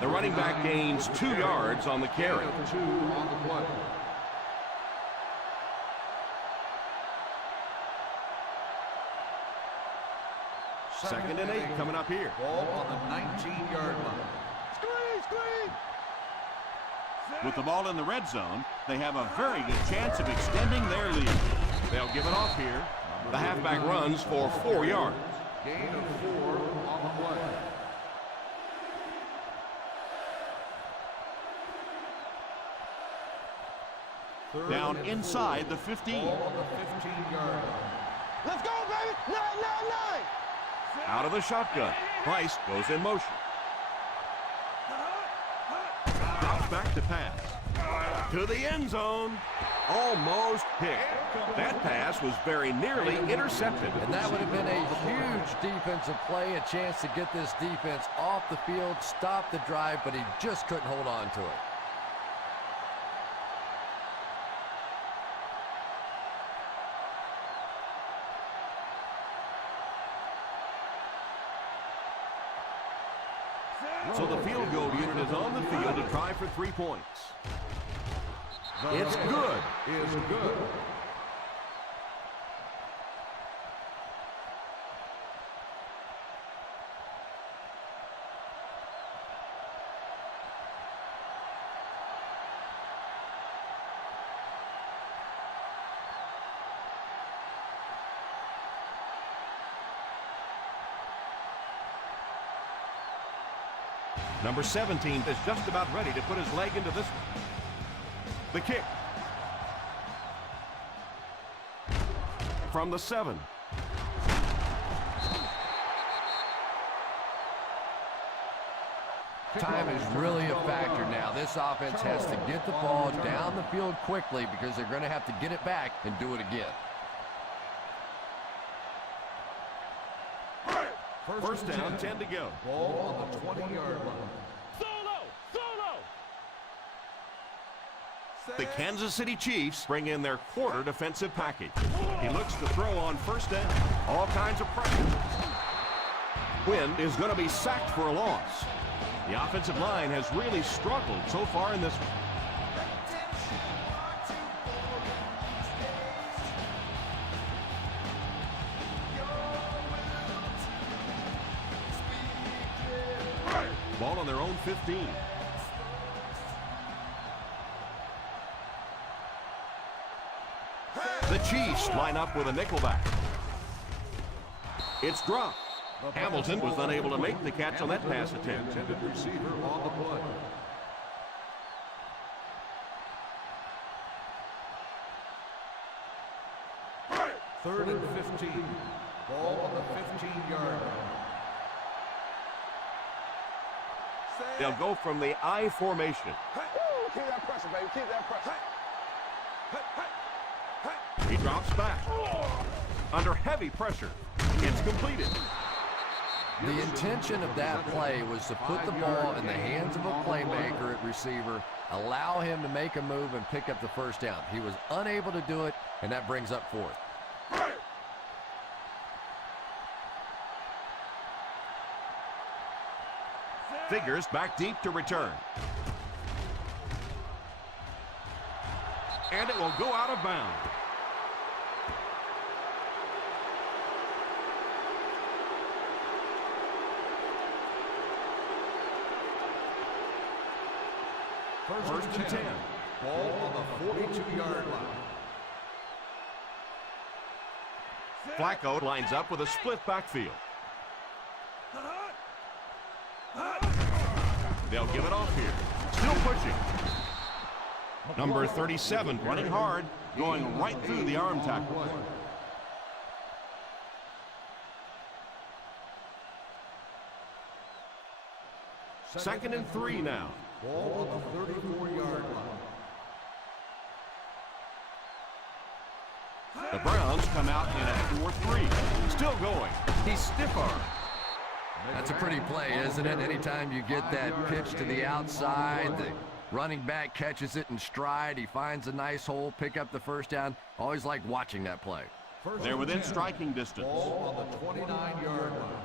The running back gains 2 yards on the carry. 2 on the play. Second and 8 coming up here. Ball on the 19-yard line. With the ball in the red zone, they have a very good chance of extending their lead. They'll give it off here. The halfback runs for 4 yards. Gain of 4 on the play. Down inside the 15. Ball on the 15-yard line. Let's go, baby. 9. Out of the shotgun. Price goes in motion. Drops back to pass. To the end zone. Almost picked. That pass was very nearly intercepted. And that would have been a huge defensive play, a chance to get this defense off the field, stop the drive, but he just couldn't hold on to it. So the field goal unit is on the field to try for 3 points. It's good. Is good. Number 17 is just about ready to put his leg into this one. The kick. From the 7. Time is really a factor now. This offense has to get the ball down the field quickly because they're going to have to get it back and do it again. First down, 10 to go. Ball on the 20-yard line. Solo! Solo! The Kansas City Chiefs bring in their quarter defensive package. He looks to throw on first down. All kinds of pressure. Quinn is going to be sacked for a loss. The offensive line has really struggled so far in this one. Ball on their own 15. The Chiefs line up with a nickelback. It's dropped. Hamilton was unable to make the catch on that pass attempt. Intended receiver on the play. Third and 15. Ball on the 15-yard line. They'll go from the I formation. Keep that pressure, baby. Keep that pressure. He drops back. Under heavy pressure. It's completed. The intention of that play was to put the ball in the hands of a playmaker at receiver, allow him to make a move and pick up the first down. He was unable to do it, and that brings up fourth. Figures back deep to return. And it will go out of bounds. First and 10. Ball on the 42-yard line. Flacco lines up with a split backfield. They'll give it off here. Still pushing. Number 37 running hard, going right through the arm tackle. Second and 3 now. Ball on the 34-yard line. The Browns come out in a 4-3. Still going. He's stiff-armed. That's a pretty play, isn't it? Anytime you get that pitch to the outside, the running back catches it in stride. He finds a nice hole, pick up the first down. Always like watching that play. They're within striking distance. Ball on the 29-yard line.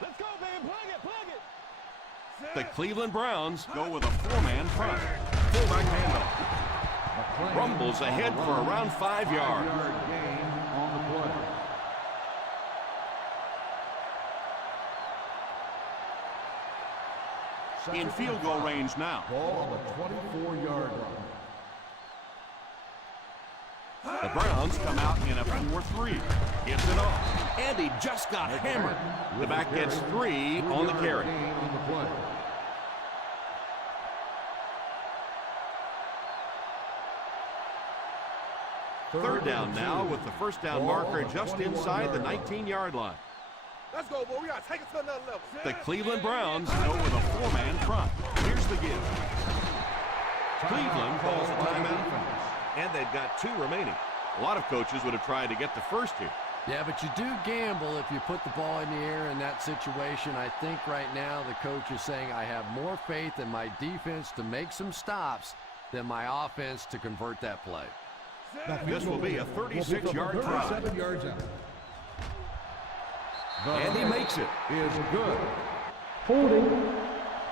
Let's go, baby. Plug it. The Cleveland Browns go with a four-man front. Fullback handoff. Rumbles ahead for around 5 yards. Yard gain on the play. In field goal range now. Ball on the 24-yard line. The Browns come out in a 4-3. Gets it off. And he just got hammered. The back gets 3 on the carry. Gain on the play. Third down now with the first down marker just inside the 19-yard line. Let's go, boy. We got to take it to another level. The Cleveland Browns go with a four-man front. Here's the give. Cleveland calls a timeout, and they've got 2 remaining. A lot of coaches would have tried to get the first here. Yeah, but you do gamble if you put the ball in the air in that situation. I think right now the coach is saying I have more faith in my defense to make some stops than my offense to convert that play. This will be a 36-yard drive. 37 yards out. And he makes it. Is good. Holding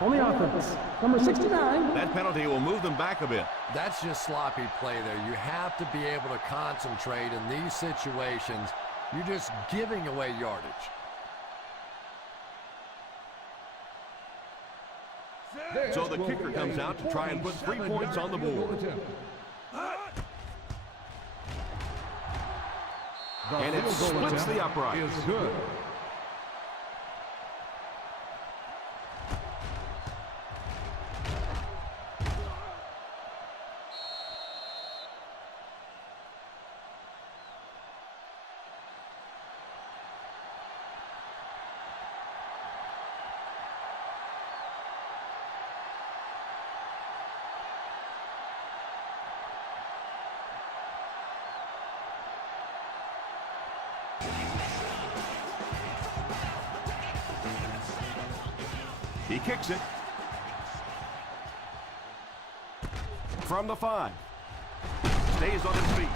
on the offense. Number 69. That penalty will move them back a bit. That's just sloppy play there. You have to be able to concentrate in these situations. You're just giving away yardage. So the kicker comes out to try and put 3 points on the board. And it splits the upright. Is good. He kicks it. From the 5. Stays on his feet.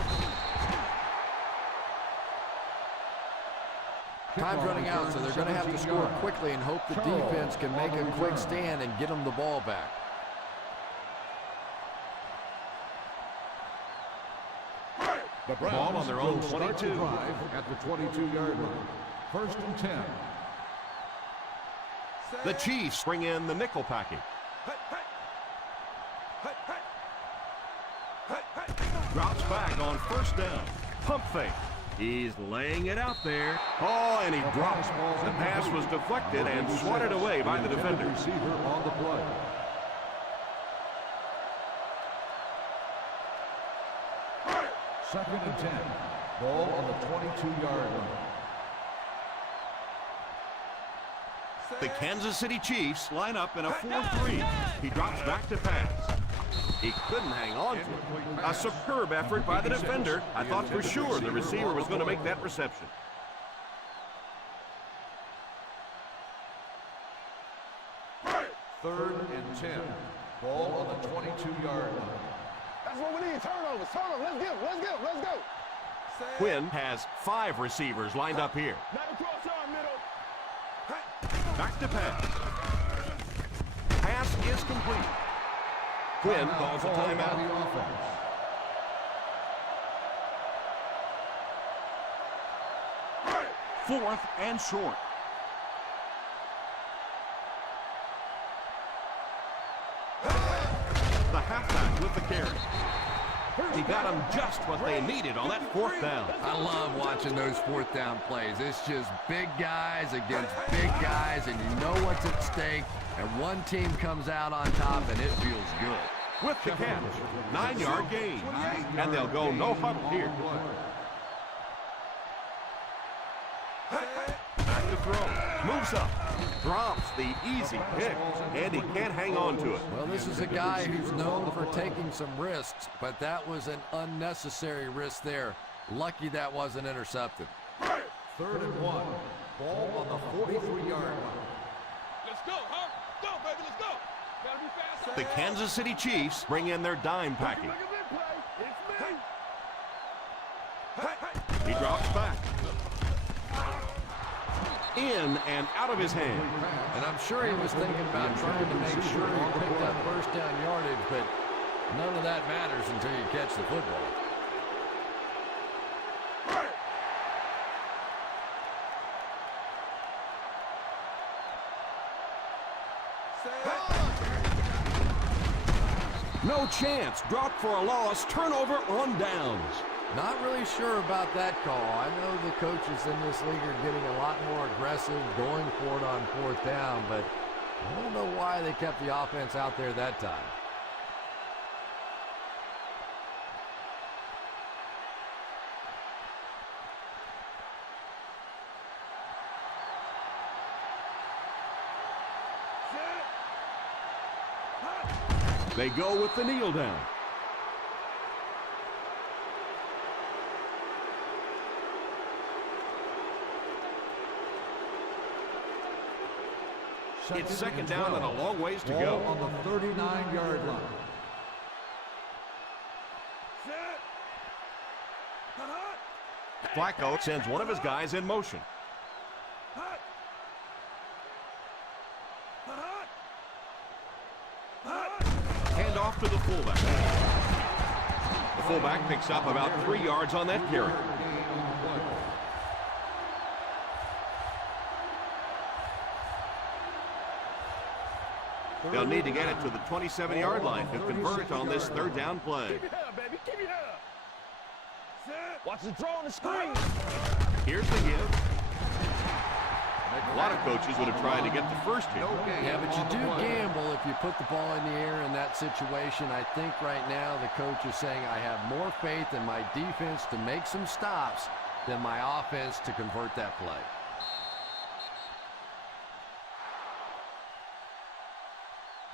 Time's running out, so they're going to have to score quickly and hope the defense can make a quick stand and get them the ball back. The Ball on their own 22. Drive at the 22-yard line. First and 10. The Chiefs bring in the nickel package. Drops back on first down. Pump fake. He's laying it out there. Oh, and he drops. The pass was deflected and swatted away by the defender. Receiver on the play. Second and 10. Ball on the 22-yard line. The Kansas City Chiefs line up in a 4-3. He drops back to pass. He couldn't hang on to it. A superb effort by the defender. I thought for sure the receiver was going to make that reception. Third and 10. Ball on the 22-yard line. That's what we need. Turnovers. Let's get him. Let's go. Quinn has 5 receivers lined up here. Now the cross arm middle. Back to pass. Pass is complete. Quinn calls a timeout. Fourth and short. The halfback with the carry. He got them just what they needed on that fourth down. I love watching those fourth down plays. It's just big guys against big guys, and you know what's at stake, and one team comes out on top, and it feels good. With the catch, 9-yard gain, and they'll go no huddle here. Back to throw, moves up, drops the easy pick, and he can't hang on to it. Well, this is a guy who's known for taking some risks, but that was an unnecessary risk there. Lucky that wasn't intercepted. Third and 1. Ball on the 43-yard line. Let's go, huh? Go, baby, let's go. Gotta be fast. The Kansas City Chiefs bring in their dime package. Look at this play. It's me. He drops back. In and out of his hand. And I'm sure he was thinking about trying to make sure he picked up first down yardage, but none of that matters until you catch the football. No chance. Dropped for a loss. Turnover on downs. Not really sure about that call. I know the coaches in this league are getting a lot more aggressive, going for it on fourth down, but I don't know why they kept the offense out there that time. They go with the kneel down. It's second down and a long ways to go. On the 39-yard line. Flacco sends one of his guys in motion. Hand off to the fullback. The fullback picks up about 3 yards on that carry. They'll need to get it to the 27-yard line to convert on this third down play. Keep your head up, baby. Keep your head up. Watch the throw on the screen. Here's the give. A lot of coaches would have tried to get the first hit. Yeah, but you do gamble if you put the ball in the air in that situation. I think right now the coach is saying I have more faith in my defense to make some stops than my offense to convert that play.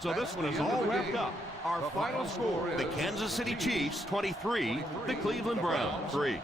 So this one is all wrapped up. Our final score, the Kansas City Chiefs 23, the Cleveland Browns 3.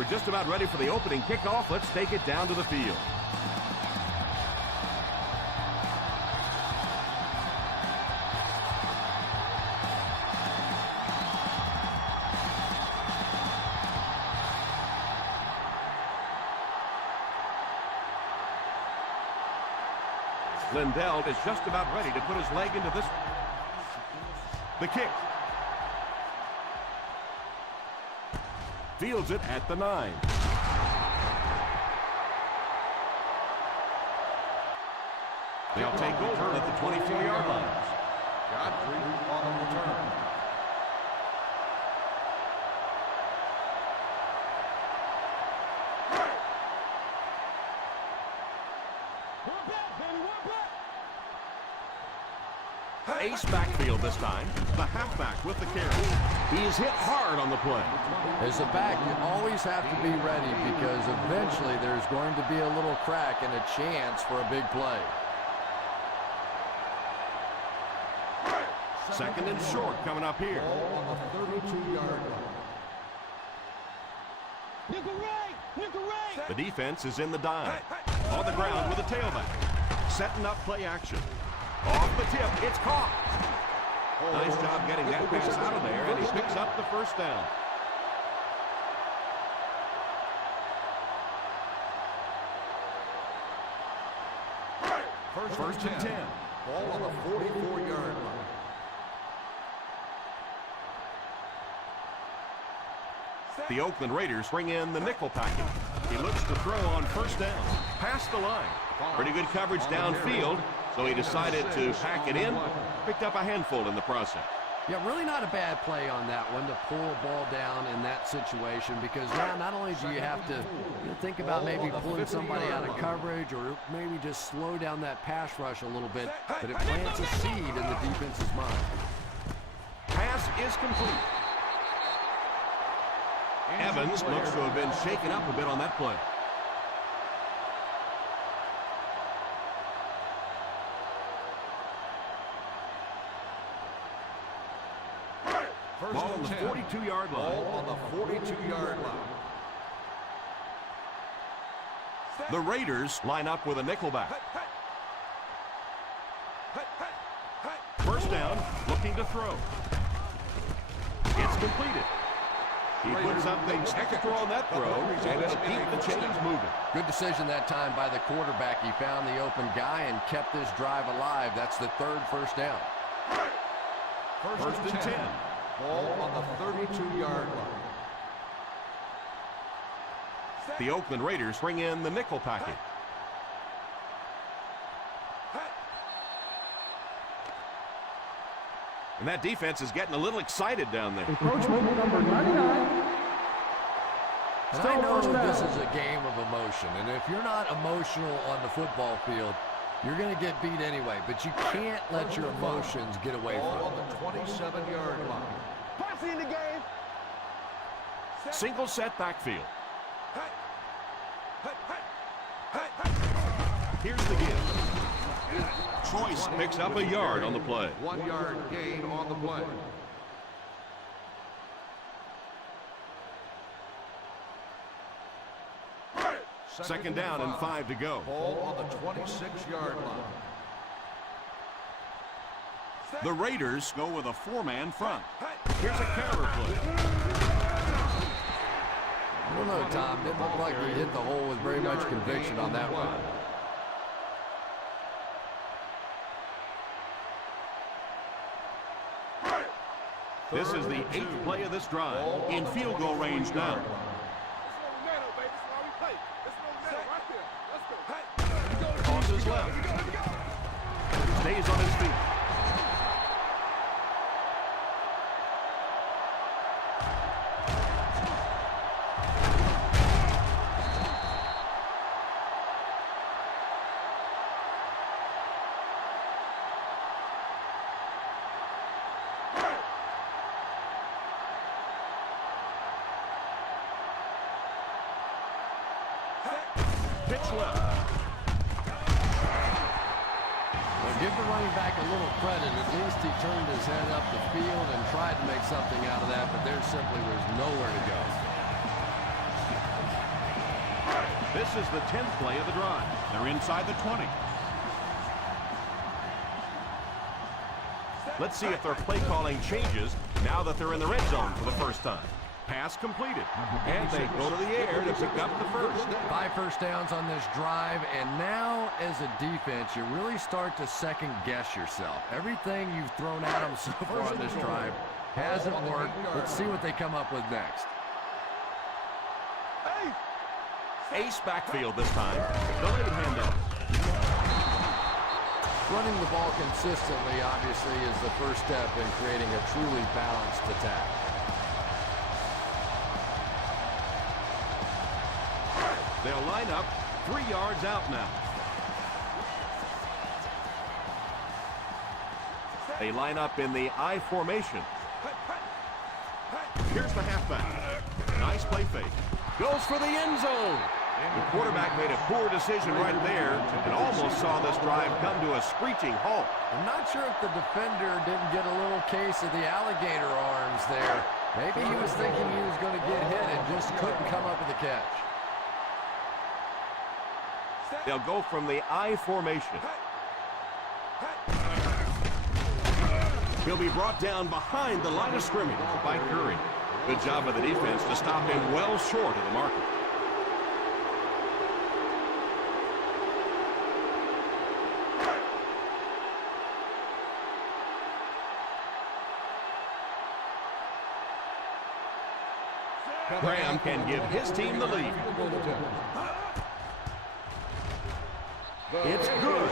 We're just about ready for the opening kickoff. Let's take it down to the field. Lindell is just about ready to put his leg into this. The kick. Fields it at the 9. They'll take over at the 24-yard line. Godfrey on the return. Ace backfield this time. The halfback with the carry. He is hit hard on the play. As a back, you always have to be ready because eventually there's going to be a little crack and a chance for a big play. Second and short coming up here. On the 32-yard line. The defense is in the dime. On the ground with a tailback. Setting up play action. Off the tip, it's caught. Nice job getting that pass out of there, and he picks up the first down. First and 10. Ball on the 44-yard line. The Oakland Raiders bring in the nickel package. He looks to throw on first down. Past the line. Pretty good coverage downfield, so he decided to pack it in. Picked up a handful in the process. Yeah, really not a bad play on that one to pull a ball down in that situation because now not only do you have to think about maybe pulling somebody out of coverage or maybe just slow down that pass rush a little bit, but it plants a seed in the defense's mind. Pass is complete. Evans looks to have been shaken up a bit on that play. Ball on the 42-yard line. Ball on the 42-yard line. The Raiders line up with a nickelback. First down, looking to throw. It's completed. He put something extra on that throw, and it'll keep the chains moving. Good decision that time by the quarterback. He found the open guy and kept this drive alive. That's the third first down. First and 10. Ball on the 32-yard line. The Oakland Raiders bring in the nickel package. And that defense is getting a little excited down there. Encroachment number 99. And I know this is a game of emotion, and if you're not emotional on the football field, you're going to get beat anyway, but you can't let your emotions get away from Ball you. on the 27-yard line. Posse in the game. Single set backfield. Here's the give. Choice picks up a yard on the play. 1 yard gain on the play. Second down and 5 to go. Ball on the 26-yard line. The Raiders go with a 4-man front. Here's a counter play. I don't know, Tom. Didn't look like he hit the hole with very much conviction on that one. This is the 8th play of this drive. In field goal range now. Tosses left. Stays on his feet. Pitch left. Well, give the running back a little credit. At least he turned his head up the field and tried to make something out of that, but there simply was nowhere to go. This is the 10th play of the drive. They're inside the 20. Let's see if their play calling changes now that they're in the red zone for the first time. Pass completed. And they go to the air to pick up the first. 5 first downs on this drive, and now as a defense, you really start to second guess yourself. Everything you've thrown at them so far on this drive hasn't worked. Let's see what they come up with next. Ace backfield this time. The late handoff. Running the ball consistently, obviously, is the first step in creating a truly balanced attack. They'll line up 3 yards out now. They line up in the I formation. Here's the halfback. Nice play fake. Goes for the end zone. The quarterback made a poor decision right there and almost saw this drive come to a screeching halt. I'm not sure if the defender didn't get a little case of the alligator arms there. Maybe he was thinking he was going to get hit and just couldn't come up with a catch. They'll go from the I formation. He'll be brought down behind the line of scrimmage by Curry. Good job of the defense to stop him well short of the marker. Graham can give his team the lead. It's good.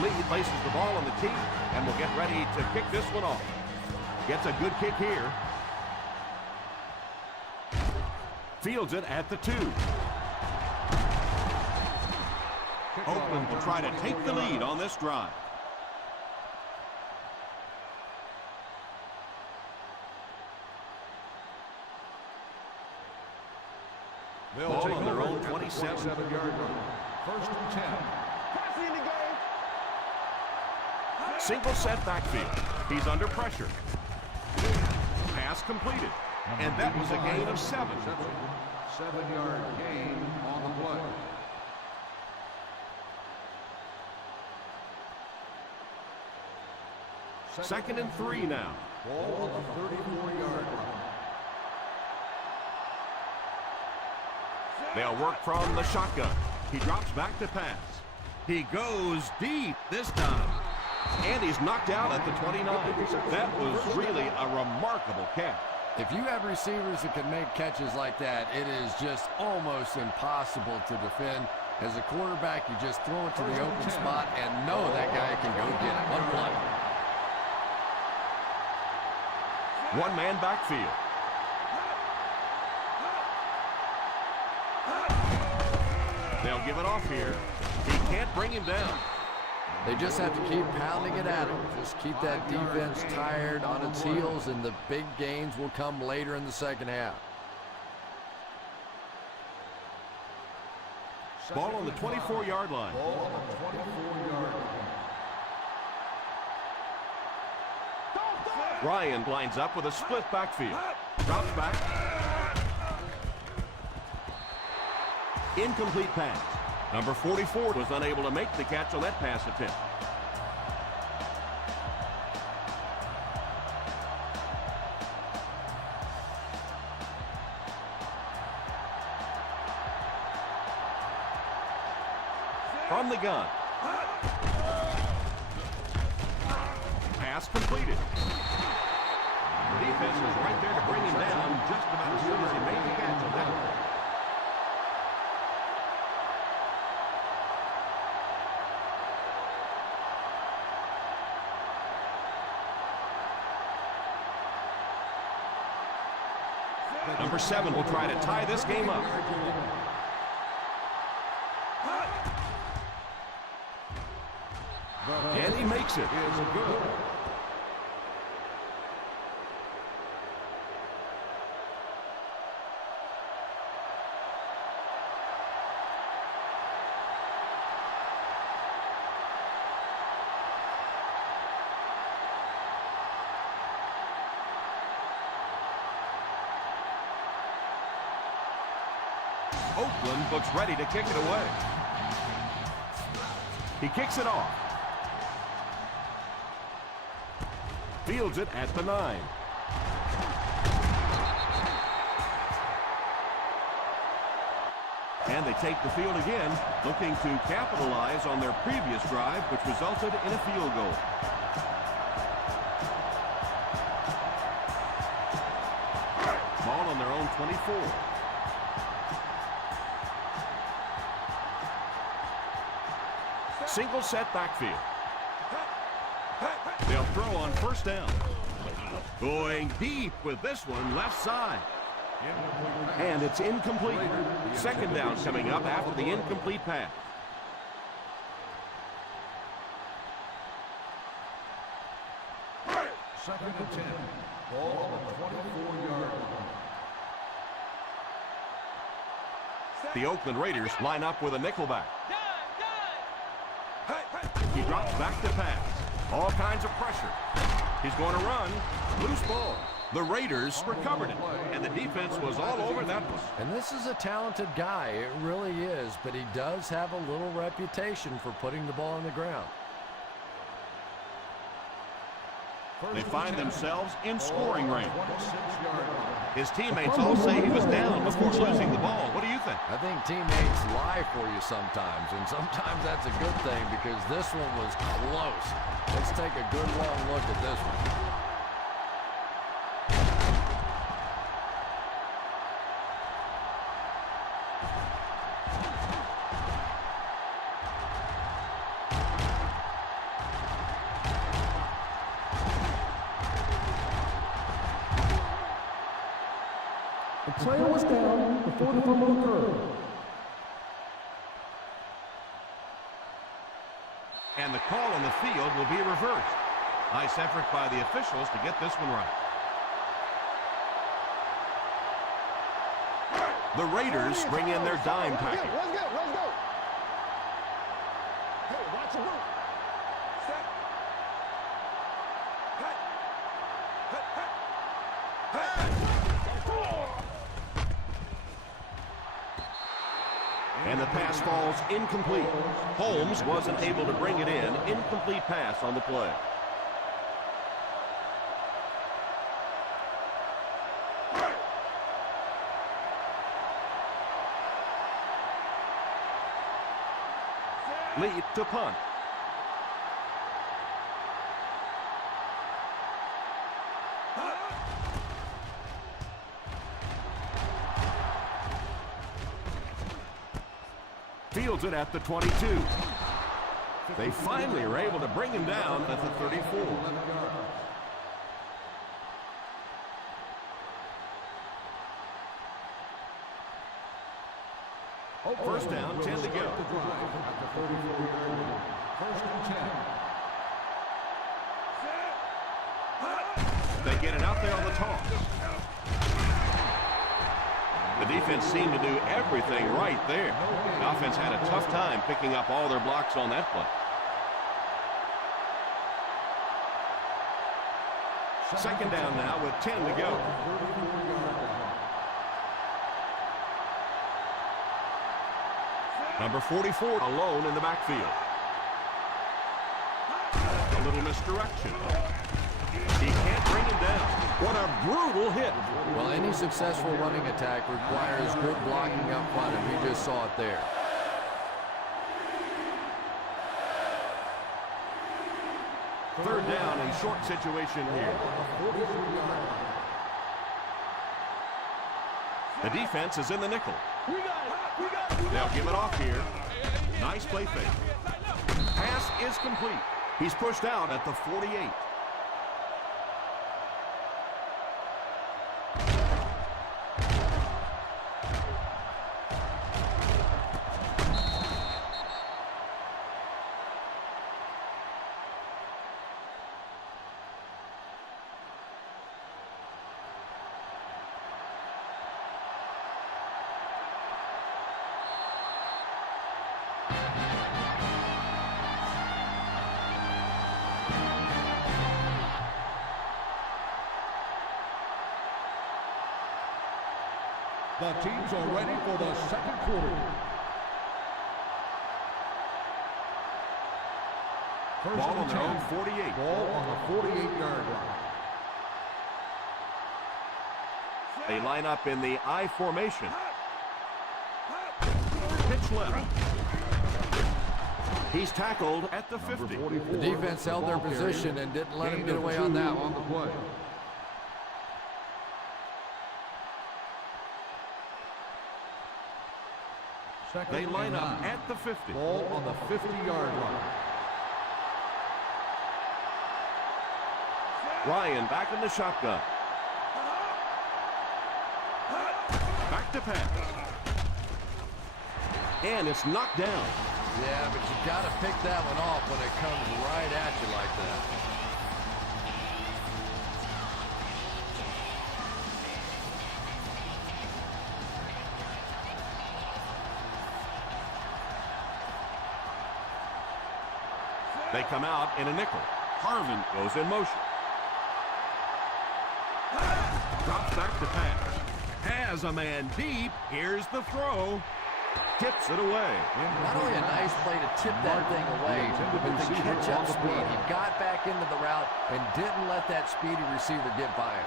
Lee places the ball on the tee and will get ready to kick this one off. Gets a good kick here. Fields it at the 2. Oakland will try to take the lead on this drive. Ball on their own 27-yard line. First and 10. Single set backfield. He's under pressure. Pass completed. And that was a gain of 7. 7-yard gain on the play. Second and 3 now. Ball on the 34-yard line. They'll work from the shotgun. He drops back to pass. He goes deep this time. And he's knocked out at the 29. That was really a remarkable catch. If you have receivers that can make catches like that, it is just almost impossible to defend. As a quarterback, you just throw it to the open spot and know that guy can go get it. One play. One-man backfield. They'll give it off here. He can't bring him down. They just have to keep pounding it at him. Just keep that defense tired on its heels, and the big gains will come later in the second half. Ball on the 24-yard line. Ball on the 24-yard line. Ryan lines up with a split backfield. Drops back. Incomplete pass. Number 44 was unable to make the catch on that pass attempt. From the gun. Pass completed. The defense was right there to bring him down just about as soon as he made the catch on that one. Number 7 will try to tie this game up. And he makes it. Oakland looks ready to kick it away. He kicks it off. Fields it at the 9. And they take the field again, looking to capitalize on their previous drive, which resulted in a field goal. Ball on their own 24. Single set backfield. They'll throw on first down. Going deep with this one, left side. And it's incomplete. Second down coming up after the incomplete pass. Second and 10. Ball on the 24-yard line. The Oakland Raiders line up with a nickelback. He drops back to pass. All kinds of pressure. He's going to run. Loose ball. The Raiders recovered it, and the defense was all over that one. And this is a talented guy. It really is, but he does have a little reputation for putting the ball on the ground. They find themselves in scoring range. His teammates all say he was down before losing the ball. What do you think? I think teammates lie for you sometimes, and sometimes that's a good thing because this one was close. Let's take a good long look at this one. The player was down before the fumble occurred. And the call on the field will be reversed. Nice effort by the officials to get this one right. The Raiders bring in their dime package. Let's go. Hey, watch your route. Set. And the pass falls incomplete. Holmes wasn't able to bring it in. Incomplete pass on the play. Lead to punt. Fields it at the 22. They finally are able to bring him down at the 34. First down, 10 to go. First and 10. They get it out there on the toss. The defense seemed to do everything right there. The offense had a tough time picking up all their blocks on that play. Second down now with 10 to go. Number 44 alone in the backfield. A little misdirection. He can't bring him down. What a brutal hit. Well, any successful running attack requires good blocking up front, and we just saw it there. Third down and short situation here. The defense is in the nickel. They'll give it off here. Nice play fake. Pass is complete. He's pushed out at the 48. The teams are ready for the second quarter. Ball on their own 48. Ball on the 48-yard line. They line up in the I formation. Pitch left. He's tackled at the 50. The defense held their position and didn't let him get away on that one. They line up at the 50. Ball on the 50-yard line. Ryan back in the shotgun. Back to pass. And it's knocked down. Yeah, but you got to pick that one off when it comes right at you like that. They come out in a nickel. Harvin goes in motion. Drops back to pass. Has a man deep. Here's the throw. Tips it away. Not only a nice play to tip that thing away, but the catch-up speed. He got back into the route and didn't let that speedy receiver get by him.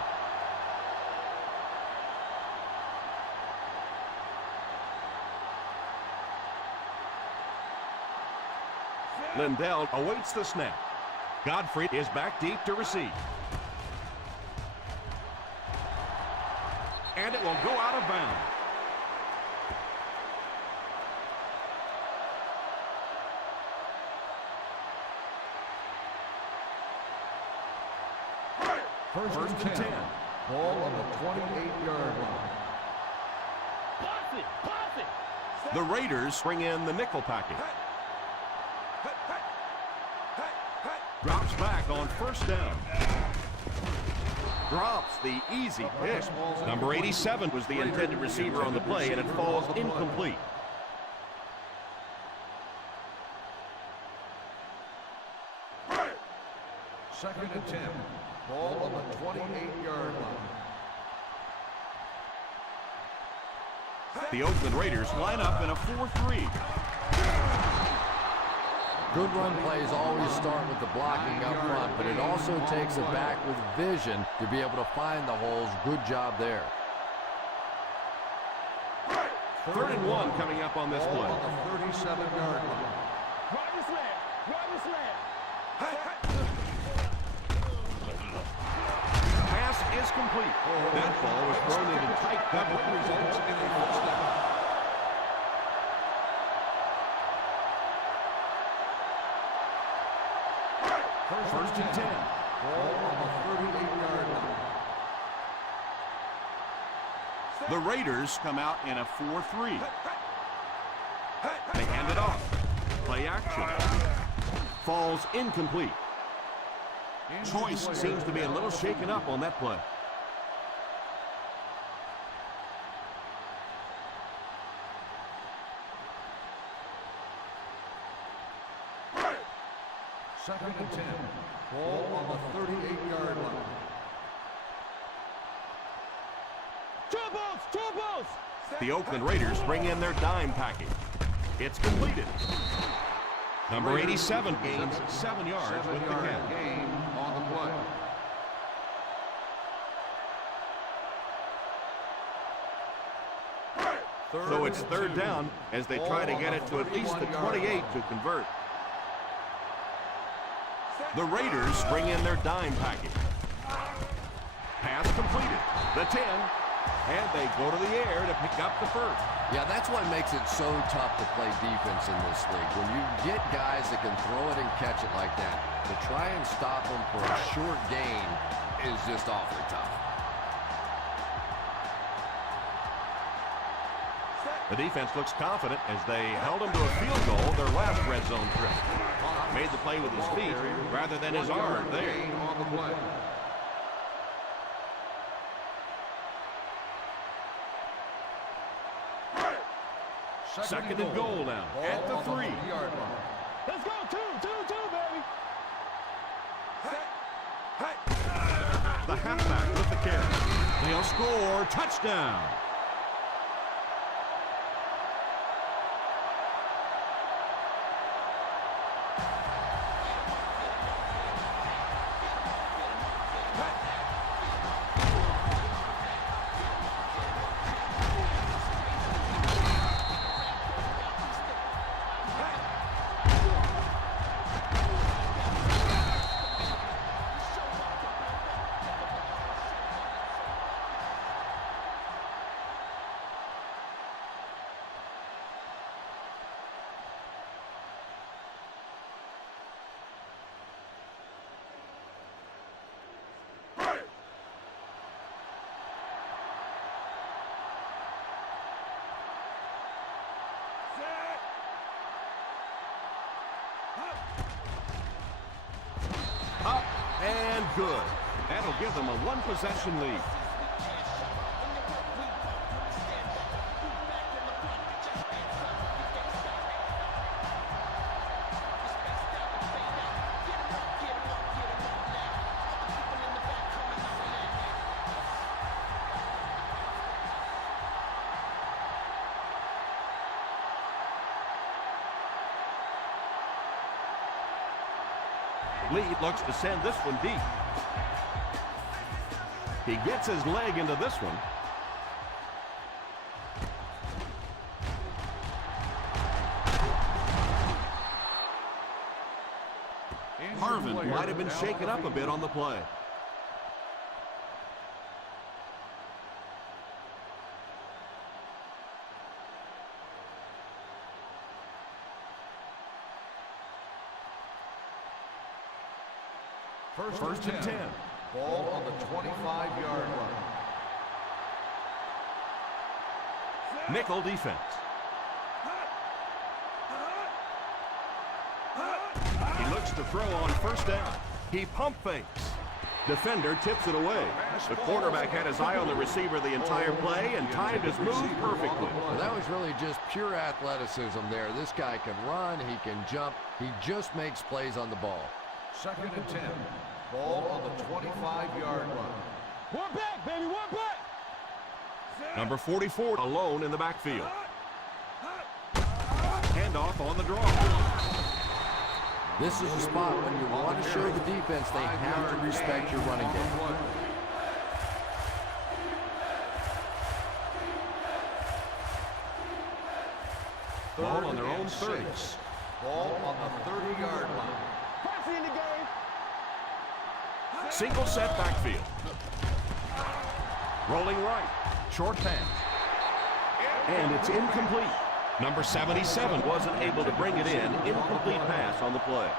Lindell awaits the snap. Godfrey is back deep to receive. And it will go out of bounds. First and 10. Ball on the 28-yard line. Pass it. The Raiders bring in the nickel package. Drops back on first down. Drops the easy pick. Number 87 was the intended receiver on the play, and it falls incomplete. Second and 10. Ball on the 28-yard line. The Oakland Raiders line up in a 4-3. Good run plays always start with the blocking up front, but it also takes a back with vision to be able to find the holes. Good job there. 3rd and 1 coming up on this Ball play. on the 37-yard line. Run the slam. Pass is complete. That ball was thrown into tight cover. Results in a first down. First and 10. Ball on the 38-yard line. The Raiders come out in a 4-3. They hand it off. Play action. Falls incomplete. Choice seems to be a little shaken up on that play. Second and 10. Ball on the 38-yard line. Two balls. The Oakland Raiders bring in their dime package. It's completed. Number 87 gains 7 yards with the catch. Gain on the play. So it's 3rd down as they try to get it to at least the 28 to convert. The Raiders bring in their dime package. Pass completed. The 10. And they go to the air to pick up the first. Yeah, that's what makes it so tough to play defense in this league. When you get guys that can throw it and catch it like that, to try and stop them for a short gain is just awfully tough. The defense looks confident as they held him to a field goal their last red zone trip. Made the play with his feet rather than his arm there. Gain on the play. Second and goal now at the 3. Let's go. Two, baby. The halfback with the carry. They'll score. Touchdown. good. That'll give them a one-possession lead. Lead looks to send this one deep. He gets his leg into this one. Harvin might have been shaken up a bit on the play. First and 10. Ball on the 25-yard line. Nickel defense. He looks to throw on first down. He pump fakes. Defender tips it away. The quarterback had his eye on the receiver the entire play and timed his move perfectly. Well, that was really just pure athleticism there. This guy can run, he can jump, he just makes plays on the ball. Second and 10. Ball on the 25-yard line. One back, baby, one back. Number 44 alone in the backfield. Handoff on the draw. This is a spot when you want to show the defense they have to respect your running game. Ball on their own 30. Ball on the 30-yard line. Pressing in the game. Single set backfield. Rolling right. Short pass. And it's incomplete. Number 77 wasn't able to bring it in. Incomplete pass on the play.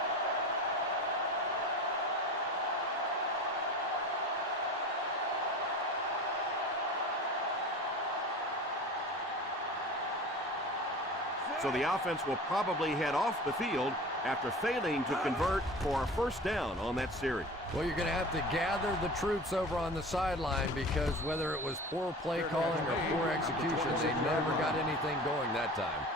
So the offense will probably head off the field after failing to convert for a first down on that series. Well, you're going to have to gather the troops over on the sideline because whether it was poor play calling or poor execution, they never got anything going that time.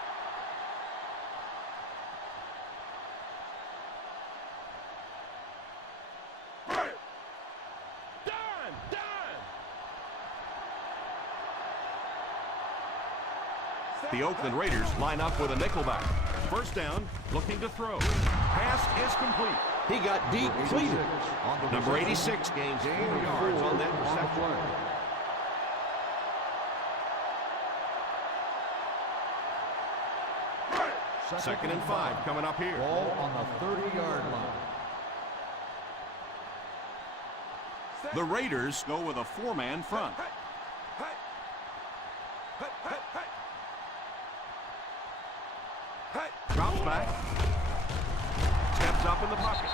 The Oakland Raiders line up with a nickelback. First down, looking to throw. Pass is complete. He got depleted. Number 86 gains 4 yards on that reception. Second and 5 coming up here. Ball on the 30-yard line. The Raiders go with a 4-man front. Drops back. Steps up in the pocket.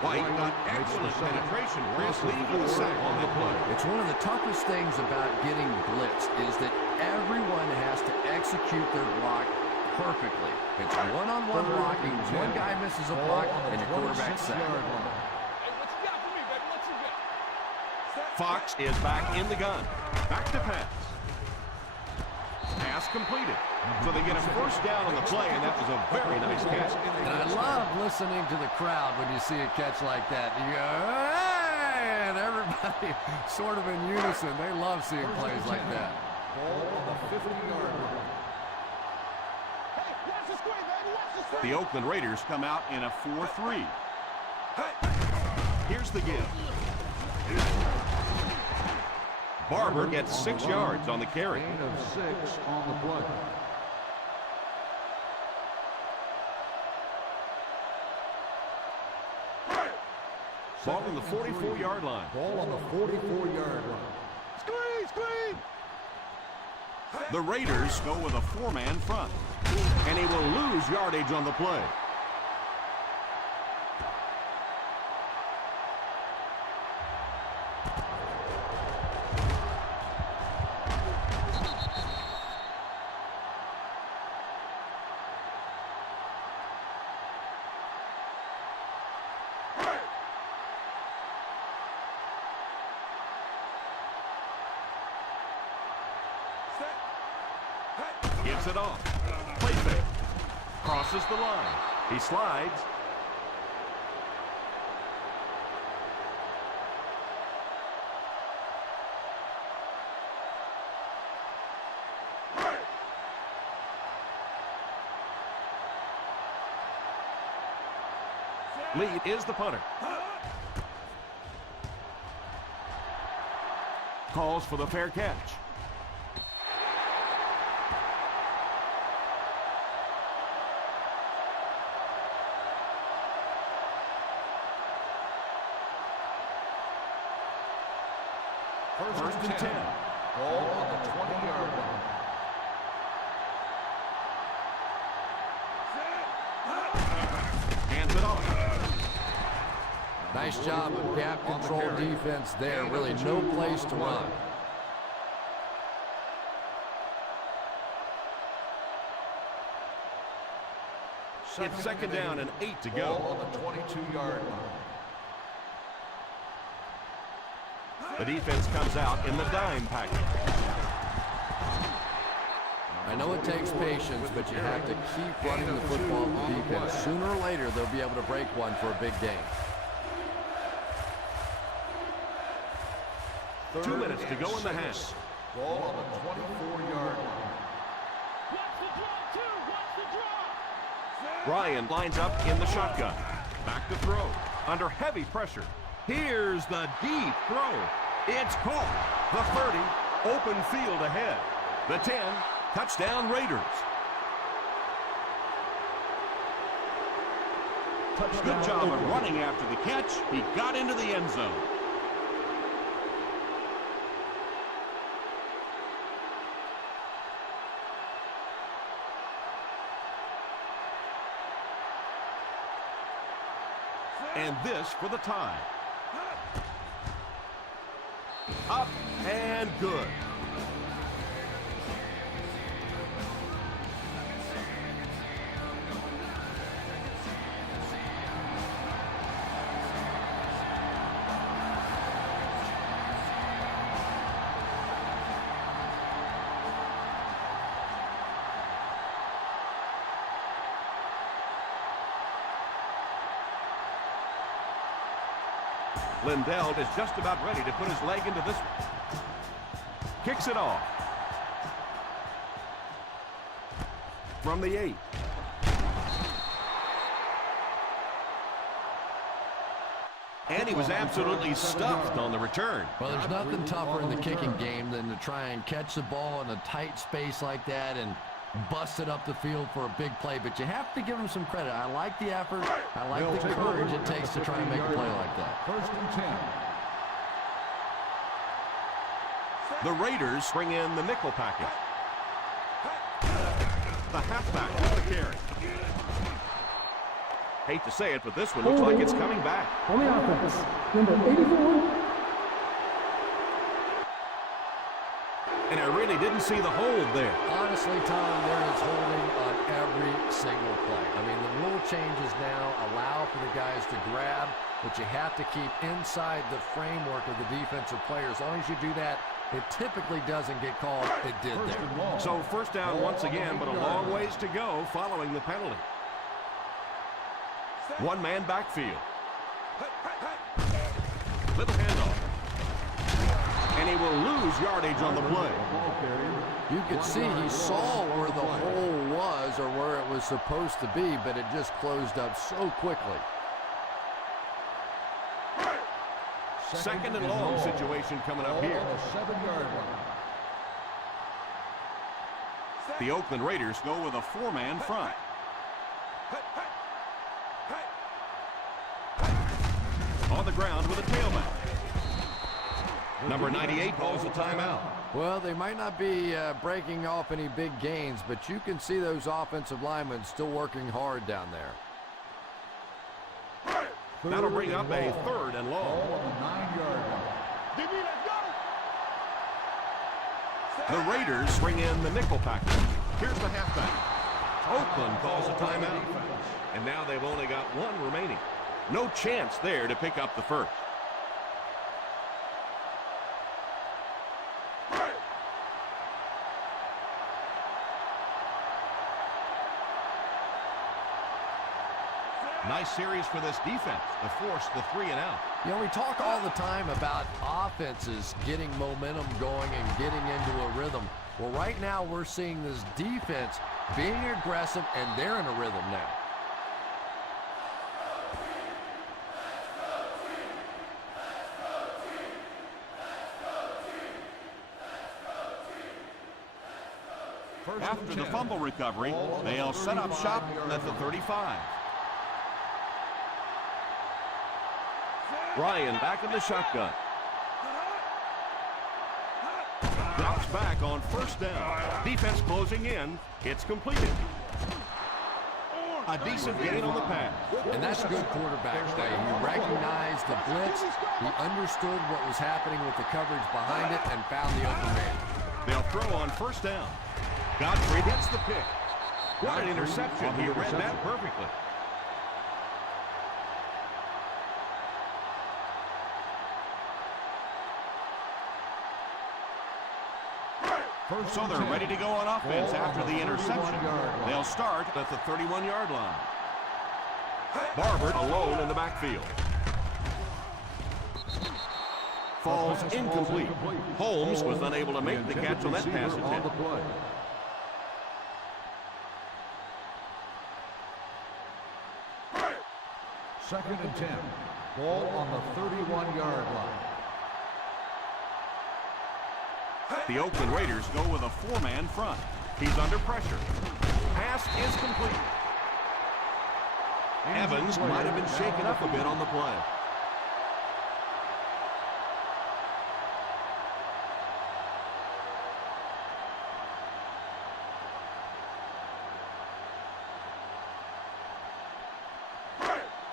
White got excellent penetration. Chris leaving the sack on that play. It's one of the toughest things about getting blitzed is that everyone has to execute their block perfectly. It's one-on-one blocking. One guy misses a block and the quarterback sack. Hey, what you got for me, baby? What you got? Fox is back in the gun. Back to pass. Pass completed. So they get a first down on the play, and that was a very nice catch. And I love listening to the crowd when you see a catch like that. You go, hey! And everybody sort of in unison. They love seeing plays like that. Ball on the 50-yard line. Hey, watch the screen, baby. Watch the screen. The Oakland Raiders come out in a 4-3. Here's the give. Barber gets 6 yards on the carry. Gain of 6 on the play. Ball on the 44-yard line. Ball on the 44-yard line. Screen, screen. The Raiders go with a 4-man front. And he will lose yardage on the play. Gives it off. Play fake. Crosses the line. He slides. Lead is the punter. Calls for the fair catch. First and 10. Ball on the 20-yard line. Hands it off. Nice job of gap control defense there. Really no place to run. It's second down and 8 to go. Ball on the 22-yard line. The defense comes out in the dime package. I know it takes patience, but you have to keep running the football with the defense. Sooner or later, they'll be able to break one for a big game. 2 minutes to go in the half. Ball on the 24-yard line. Watch the draw, too. Watch the draw. Ryan lines up in the shotgun. Back to throw. Under heavy pressure. Here's the deep throw. It's caught. The 30, open field ahead. The 10, touchdown Raiders. Good job of running after the catch. He got into the end zone. And this for the tie. Up and good. Lindell is just about ready to put his leg into this one. Kicks it off. From the 8. And he was absolutely stuffed on the return. Well, there's nothing tougher in the kicking game than to try and catch the ball in a tight space like that and bust it up the field for a big play. But you have to give him some credit. I like the effort. I like the courage it takes to try and make a play like that. First and 10. The Raiders bring in the nickel package. The halfback with the carry. Hate to say it, but this one looks like it's coming back. On the offense, number 84. And I really didn't see the hold there. Honestly, Tom, there is holding on every single play. I mean, the rule changes now allow for the guys to grab, but you have to keep inside the framework of the defensive player. As long as you do that, it typically doesn't get called. It did there. So first down once again, but a long ways to go following the penalty. One-man backfield. Little handoff. And he will lose yardage on the play. You could see he saw where the hole was or where it was supposed to be, but it just closed up so quickly. Second and long situation coming up here. The Oakland Raiders go with a four-man front. On the ground with a tailback. Number 98 calls a timeout. Well, they might not be breaking off any big gains, but you can see those offensive linemen still working hard down there. That'll bring up a third and long. The Raiders bring in the nickel package. Here's the halfback. Oakland calls a timeout. And now they've only got one remaining. No chance there to pick up the first. Nice series for this defense to force the 3 and out. You know, we talk all the time about offenses getting momentum going and getting into a rhythm. Well, right now we're seeing this defense being aggressive, and they're in a rhythm now. After the fumble recovery, they'll set up shop at the 35. Ryan back in the shotgun. Drops back on first down. Defense closing in. It's completed. A decent gain on the pass. And that's good quarterback play. He recognized the blitz. He understood what was happening with the coverage behind it and found the open man. They'll throw on first down. Godfrey hits the pick. What an interception. He read that perfectly. So they're ready to go on offense after the interception. They'll start at the 31-yard line. Barber alone in the backfield. Falls incomplete. Holmes was unable to make the catch on that pass attempt. Second and 10. Ball on the 31-yard line. The Oakland Raiders go with a 4-man front. He's under pressure. Pass is complete. Evans might have been shaken up a bit on the play.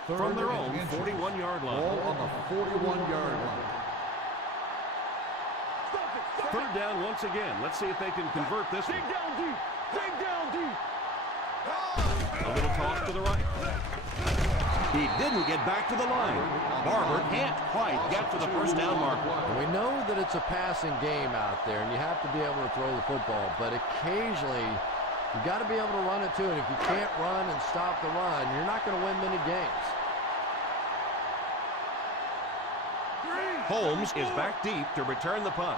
From their own 41-yard line. Ball on the 41-yard line. Third down once again. Let's see if they can convert this one. Dig down deep. Dig down deep. A little toss to the right. He didn't get back to the line. Barber can't quite get to the first down marker. We know that it's a passing game out there, and you have to be able to throw the football, but occasionally you got to be able to run it too, and if you can't run and stop the run, you're not going to win many games. Holmes is back deep to return the punt.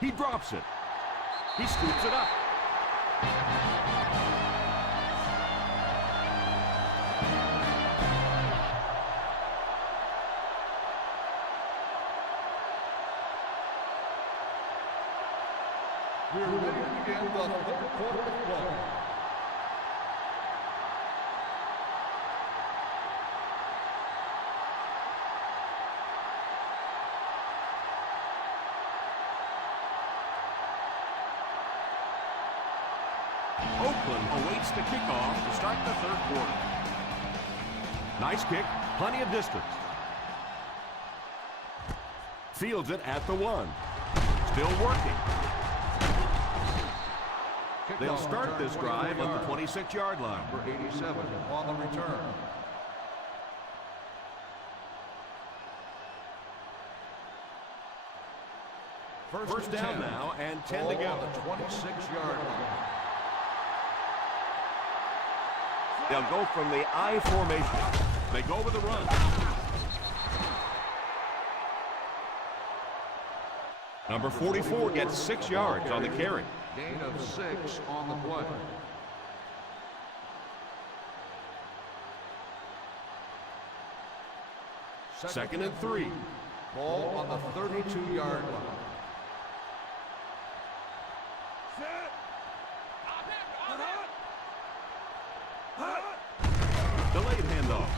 He drops it. He scoops it up. We're ready to begin the third quarter of play. Oakland awaits the kickoff to start the third quarter. Nice kick, plenty of distance. Fields it at the 1. Still working. They'll start this drive at the 26-yard line. Number 87 on the return. First down now and 10 to go. On the 26-yard line. They'll go from the I formation. They go with the run. Number 44 gets 6 yards on the carry. Gain of 6 on the play. Second and 3. Ball on the 32-yard line. Delayed handoff.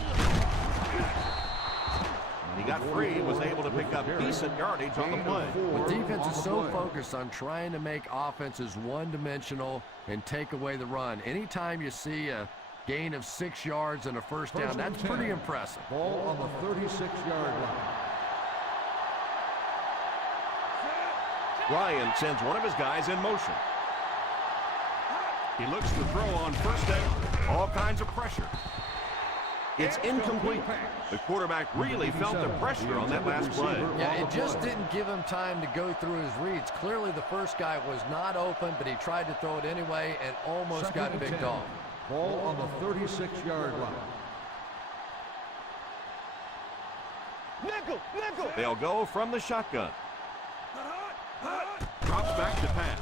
He got free, was able to pick up decent yardage on the play. The defense is so focused on trying to make offenses one-dimensional and take away the run. Anytime you see a gain of 6 yards and a first down, that's pretty impressive. Ball on the 36-yard line. Ryan sends one of his guys in motion. He looks to throw on first down. All kinds of pressure. It's incomplete. The quarterback really felt the pressure on that last play. Yeah, it just didn't give him time to go through his reads. Clearly the first guy was not open, but he tried to throw it anyway and almost got picked off. Ball on the 36-yard line. Nickel, nickel. They'll go from the shotgun. Drops back to pass.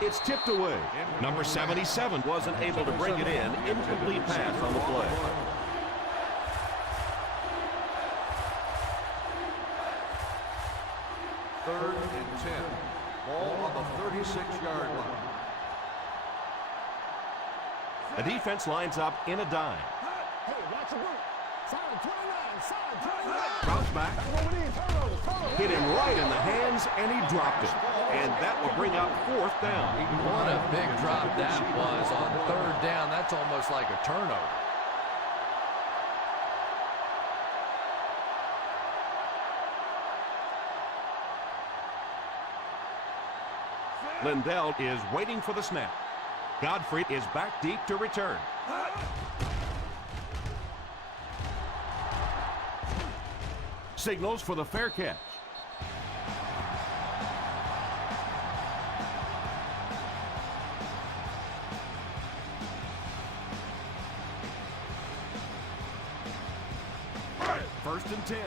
It's tipped away. Number 77 wasn't able to bring it in. Incomplete pass on the play. Third and 10. Ball on the 36-yard line. The defense lines up in a dime. Hey, watch your work. Side 29, side 29. Drops back. Hit him right in the hands, and he dropped it. And that will bring up fourth down. What a big drop that was on third down. That's almost like a turnover. Lindell is waiting for the snap. Godfrey is back deep to return. Signals for the fair catch. First and 10.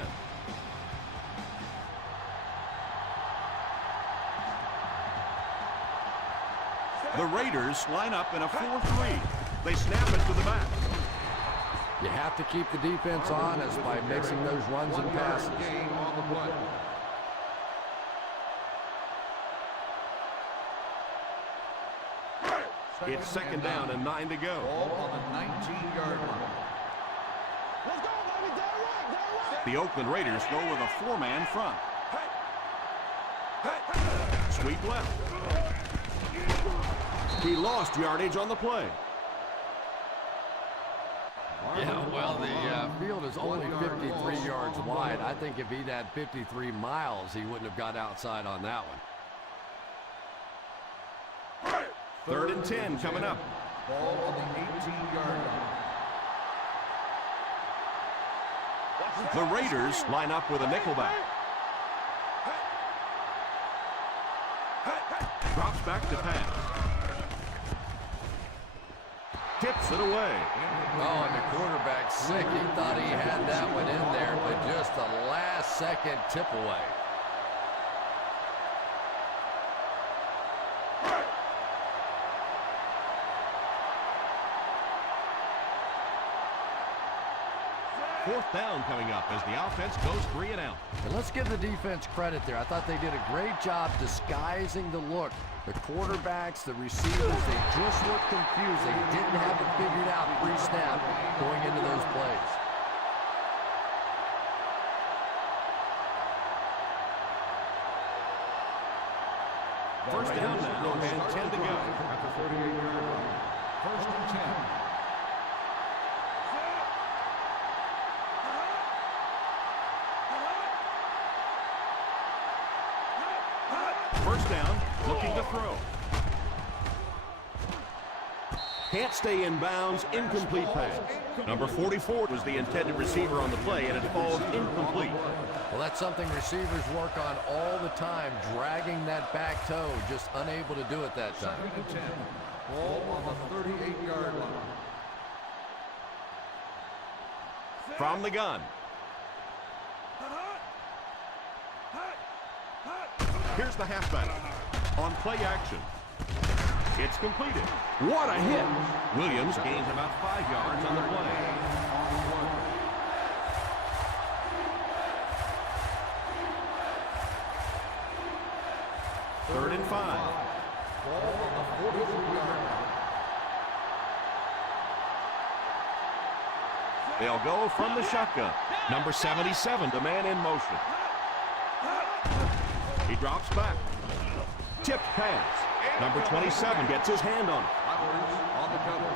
The Raiders line up in a 4-3. They snap it to the back. You have to keep the defense honest by mixing those runs and passes. Game on the play. It's second down and 9 to go. Ball on the 19-yard line. Let's go, baby. Down right, down right. The Oakland Raiders go with a 4-man front. Sweep left. He lost yardage on the play. Yeah, well, the field is only 53 yards wide. I think if he'd had 53 miles, he wouldn't have got outside on that one. Third and 10 coming up. Ball on the 18-yard line. The Raiders line up with a nickelback. Drops back to pass. Tips it away. Oh, and the quarterback's sick. He thought he had that one in there, but just a last-second tip away. Fourth down coming up as the offense goes 3 and out. And let's give the defense credit there. I thought they did a great job disguising the look. The quarterbacks, the receivers, they just looked confused. They didn't have it figured out pre-snap going into those plays. First down now and 10 to go. At the 38-yard line. First and 10. First down, looking to throw. Can't stay in bounds, incomplete pass. Number 44 was the intended receiver on the play, and it falls incomplete. Well, that's something receivers work on all the time, dragging that back toe, just unable to do it that time. Second and 10. Ball on the 38-yard line. From the gun. Here's the halfback. On play action. It's completed. What a hit. Williams gains about 5 yards on the play. Third and 5. Ball on the 43-yard line. They'll go from the shotgun. Number 77, the man in motion. He drops back. Tipped pass. Number 27 gets his hand on it. Islanders on the cover.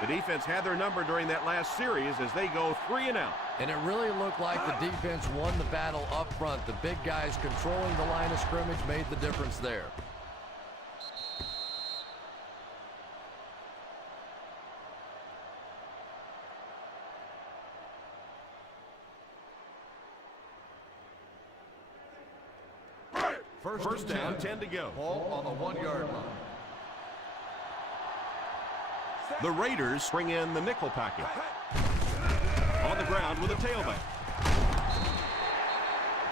The defense had their number during that last series as they go 3 and out. And it really looked like the defense won the battle up front. The big guys controlling the line of scrimmage made the difference there. First down, 10 to go. Ball on the 1-yard line. The Raiders bring in the nickel package. On the ground with a tailback.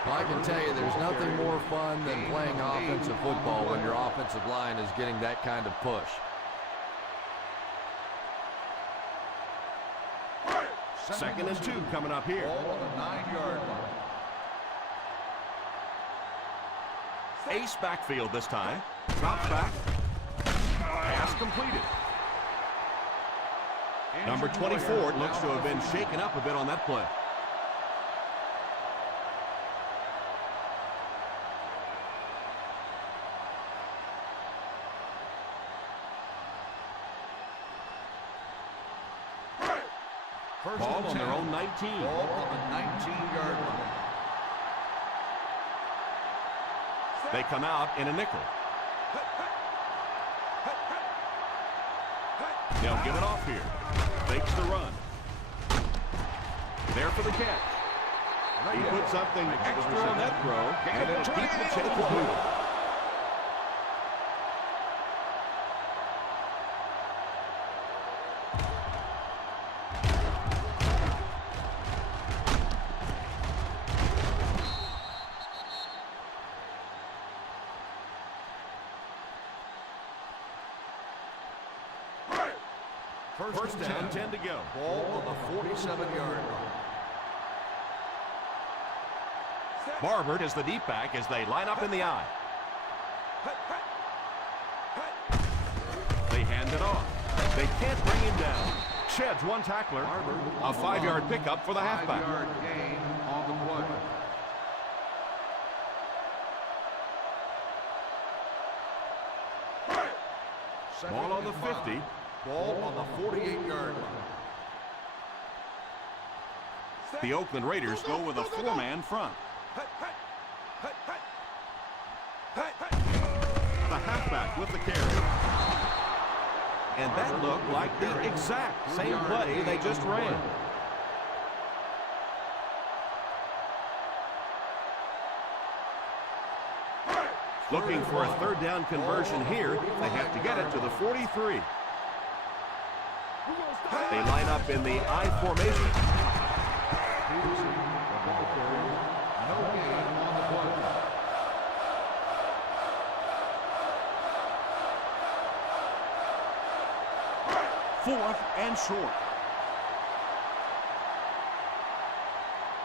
Well, I can tell you there's nothing more fun than playing offensive football when your offensive line is getting that kind of push. Second and 2 coming up here. Ball on the 9-yard line. Ace backfield this time. Drops back. Pass completed. Number 24 looks to have been shaken up a bit on that play. Ball on their own 19. Ball on the 19-yard line. They come out in a nickel. They'll give it off here. Fakes the run. There for the catch. He put something extra on that throw, and it'll keep the chances moving. First down, 10 to go. Ball on the 47-yard line. Barbert is the deep back as they line up in the I. They hand it off. They can't bring him down. Sheds one tackler. A 5-yard pickup for the halfback. 5-yard gain on the play. Ball on the 50. Ball on the 48-yard line. The Oakland Raiders go with a 4-man front. The halfback with the carry. And that looked like the exact same play they just ran. Looking for a 3rd down conversion here. They have to get it to the 43. They line up in the I formation. No gain on the play. Fourth and short.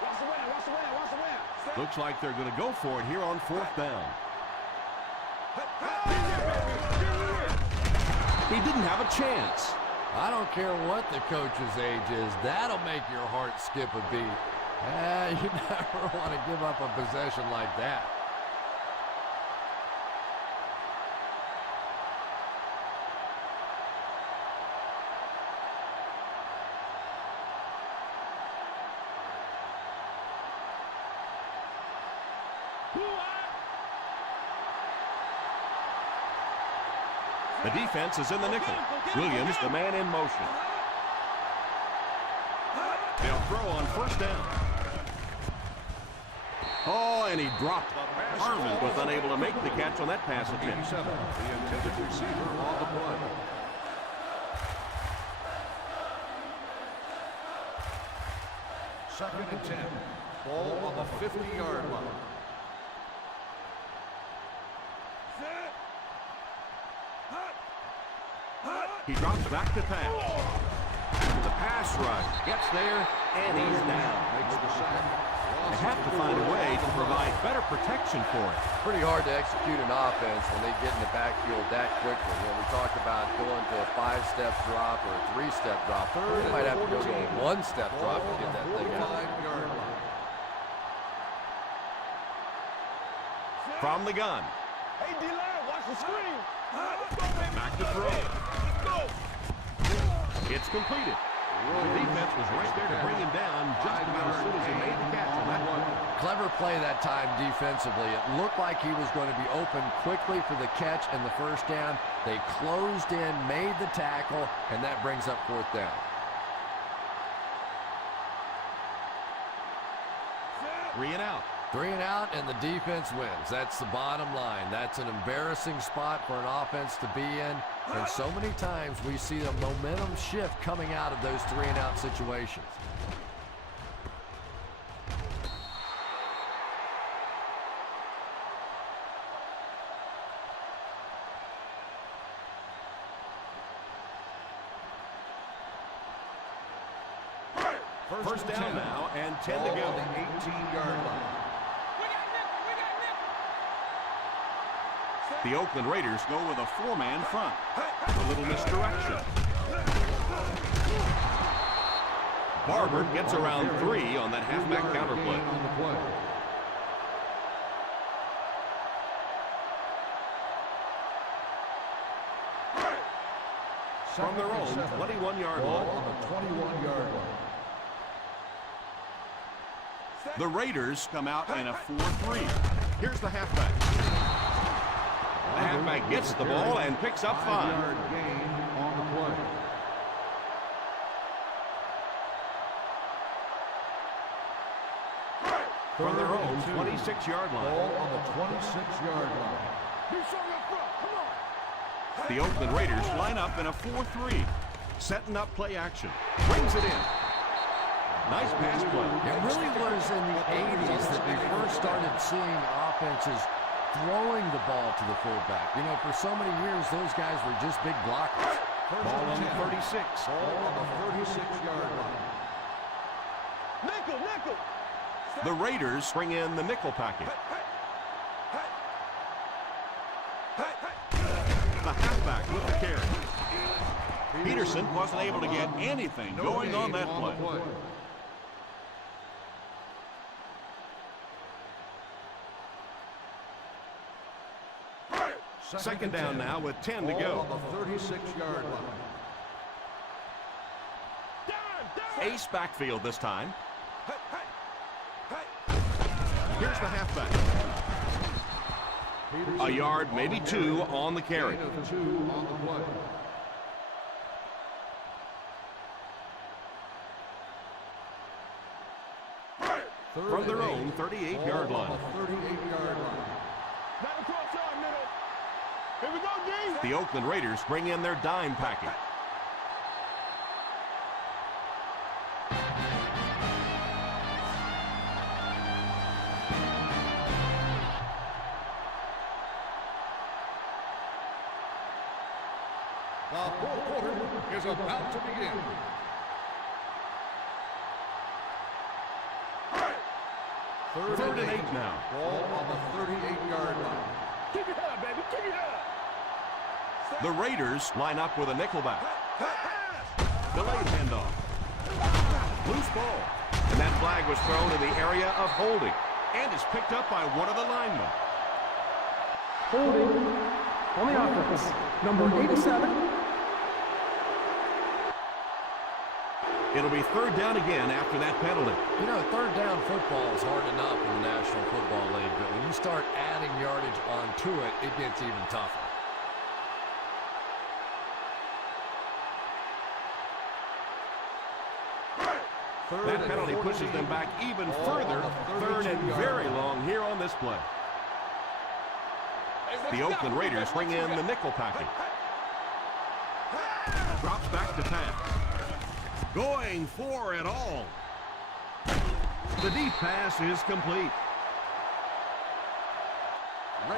Watch the win, watch the win, watch the win. Looks like they're going to go for it here on 4th down. He didn't have a chance. I don't care what the coach's age is. That'll make your heart skip a beat. You never want to give up a possession like that. The defense is in the nickel. Williams, the man in motion. They'll throw on 1st down. Oh, and he dropped. Harmon was unable to make the catch on that pass attempt. 87, the intended receiver on the play. Second and 10. Ball on the 50-yard line. He drops back to pass. The pass rush gets there, and he's down. Makes the sack. They have to find a way to provide better protection for it. Pretty hard to execute an offense when they get in the backfield that quickly. You know, we talked about going to a 5-step drop or a 3-step drop. They might have to go to a 1-step drop to get that thing out. 45-yard line. From the gun. Hey, D-line, watch the screen. Back to throw. It's completed. The defense was right there to bring him down just about as soon as he made the catch on that one. Clever play that time defensively. It looked like he was going to be open quickly for the catch and the first down. They closed in, made the tackle, and that brings up fourth down. 3 and out. 3 and out, and the defense wins. That's the bottom line. That's an embarrassing spot for an offense to be in. And so many times we see a momentum shift coming out of those 3 and out situations. First down now, and 10 to go. On the 18-yard line. The Oakland Raiders go with a 4-man front. A little misdirection. Barber gets around 3 on that halfback counter play. On the play. From their own 21-yard line. On the 21-yard line. The Raiders come out in a 4-3. Here's the halfback. The halfback gets the ball and picks up 5. 5-yard gain on the play. From their own 26-yard line. Ball on the 26-yard line. The Oakland Raiders line up in a 4-3. Setting up play action. Brings it in. Nice pass play. It really was in the 80s that we first started seeing offenses throwing the ball to the fullback. You know, for so many years, those guys were just big blockers. Ball on the 36. Ball on the 36-yard line. Nickel, nickel. The Raiders bring in the nickel package. The halfback with the carry. Peterson wasn't able to get anything going on that play. Second down now with 10 to go. On the 36-yard line. Ace backfield this time. Here's the halfback. A yard, maybe 2 on the carry. Gain of 2 on the play. From their own 38-yard line. On the 38-yard line. Back across our middle. Here we go, D. The Oakland Raiders bring in their dime package. The fourth quarter is about to begin. Third and 8 now. Ball on the 38-yard line. Keep it up, baby. Keep it up. The Raiders line up with a nickelback. Delayed handoff. Loose ball. And that flag was thrown in the area of holding. And is picked up by one of the linemen. Holding on the offense. Number 87. It'll be third down again after that penalty. You know, third down football is hard enough in the National Football League, but when you start adding yardage onto it, it gets even tougher. That penalty pushes them back even further. Third and very long here on this play. The Oakland Raiders bring in the nickel package. Drops back to pass. Going for it all. The deep pass is complete.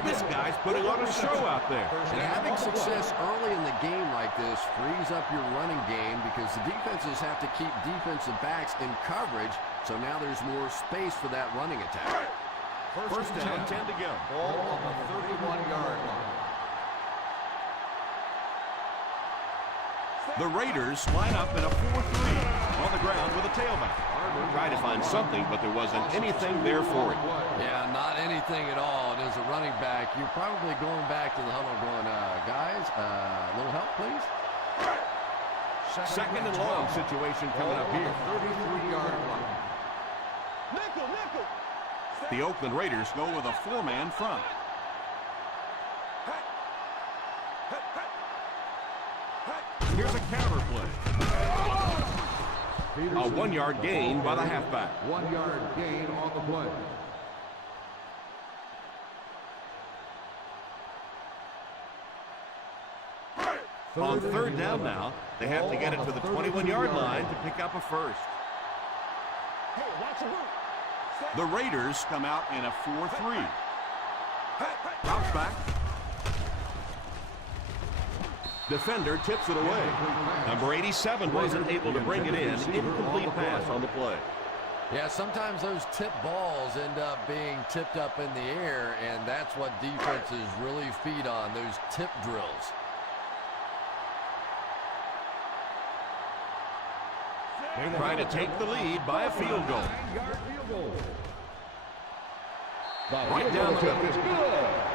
This guy's putting on a show out there. And having success early in the game like this frees up your running game because the defenses have to keep defensive backs in coverage, so now there's more space for that running attack. First down, 10 to go. Ball on the 31-yard line. The Raiders line up in a 4-3 on the ground with a tailback. Tried to find something, but there wasn't anything there for it. Yeah, not anything at all. And as a running back, you're probably going back to the huddle going, guys, a little help, please? Second and long situation coming up here. 33-yard line. Nickel, nickel. The Oakland Raiders go with a 4-man front. Here's a counter play. A 1-yard gain by the halfback. 1-yard gain on the play. On third down now, they have to get it to the 21-yard line to pick up a first. Hey, watch the root. The Raiders come out in a 4-3. Bounce back. Defender tips it away. Number 87 wasn't able to bring it in. Incomplete pass on the play. Yeah, sometimes those tip balls end up being tipped up in the air, and that's what defenses really feed on, those tip drills. Trying to take the lead by a field goal. Right down the middle. It's good.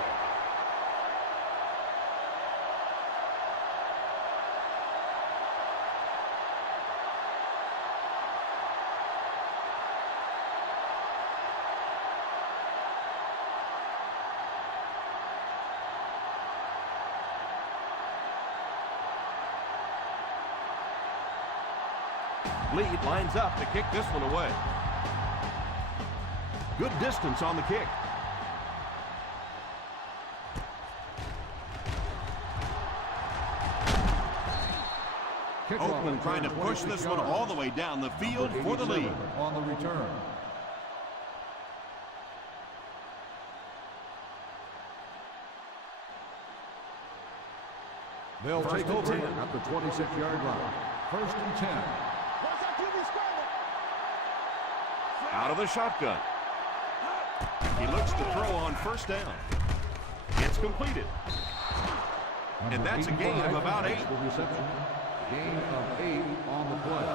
Lead lines up to kick this one away. Good distance on the kick. Oakland trying to push this one all the way down the field for the lead. On the return. They'll take over at the 26-yard line. First and 10. Out of the shotgun. He looks to throw on first down. It's completed. And that's a gain of about 8. Gain of 8 on the play.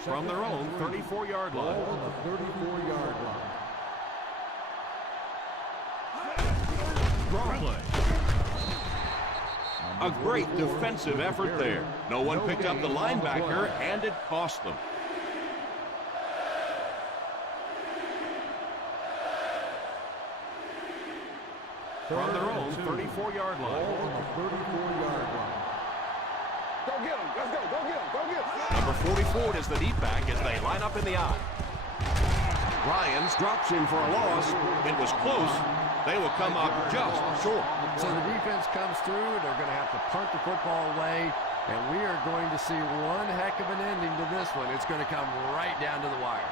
From their own 34-yard line. On the 34-yard line. Draw play. A great defensive effort there. No one picked up the linebacker, and it cost them. From their own 34-yard line. On the 34-yard line. Go get him. Let's go. Go get him. Go get him. Number 44 is the deep back as they line up in the eye. Ryans drops in for a loss. It was close. They will come up just short. So the defense comes through. They're going to have to punt the football away, and we are going to see one heck of an ending to this one. It's going to come right down to the wire.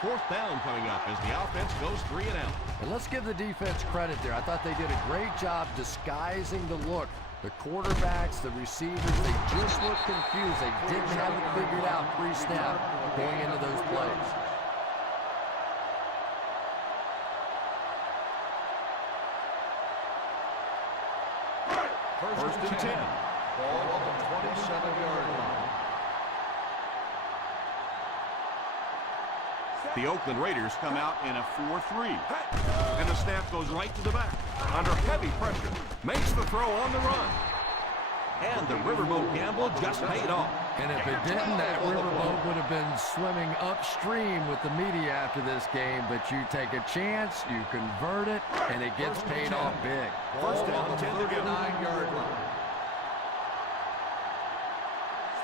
Fourth down coming up as the offense goes 3 and out. And let's give the defense credit there. I thought they did a great job disguising the look. The quarterbacks, the receivers, they just looked confused. They didn't have it figured out pre-snap going into those plays. First and 10. Ball on the 27-yard line. The Oakland Raiders come out in a 4-3. And the snap goes right to the back. Under heavy pressure. Makes the throw on the run. And the riverboat gamble just paid off. And if it didn't, that riverboat would have been swimming upstream with the media after this game. But you take a chance, you convert it, and it gets paid off big. First down, 10 to go. 39-yard line.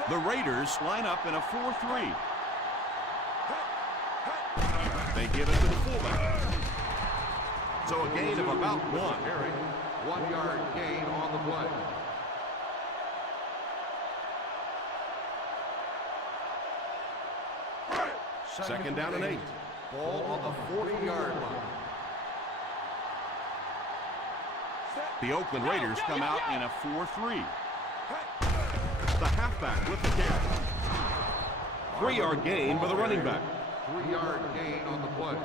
The Raiders line up in a 4-3. They give it to the fullback. So a gain of about 1. 1-yard gain on the play. Second down and 8. Ball on the 40-yard line. The Oakland Raiders come out in a 4-3. The halfback with the carry. 3-yard gain by the running back. 3-yard gain on the play.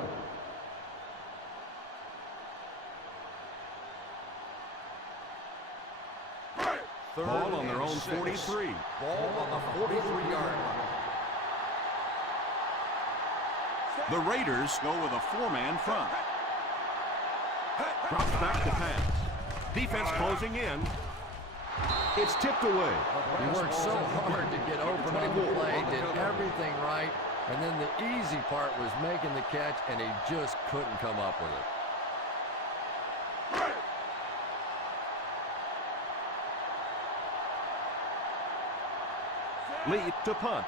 Ball on their own 43. Ball on the 43-yard line. The Raiders go with a four-man front. Drops back to pass. Defense closing in. It's tipped away. He worked so hard to get open on the play, did everything right, and then the easy part was making the catch, and he just couldn't come up with it. Lead to punt.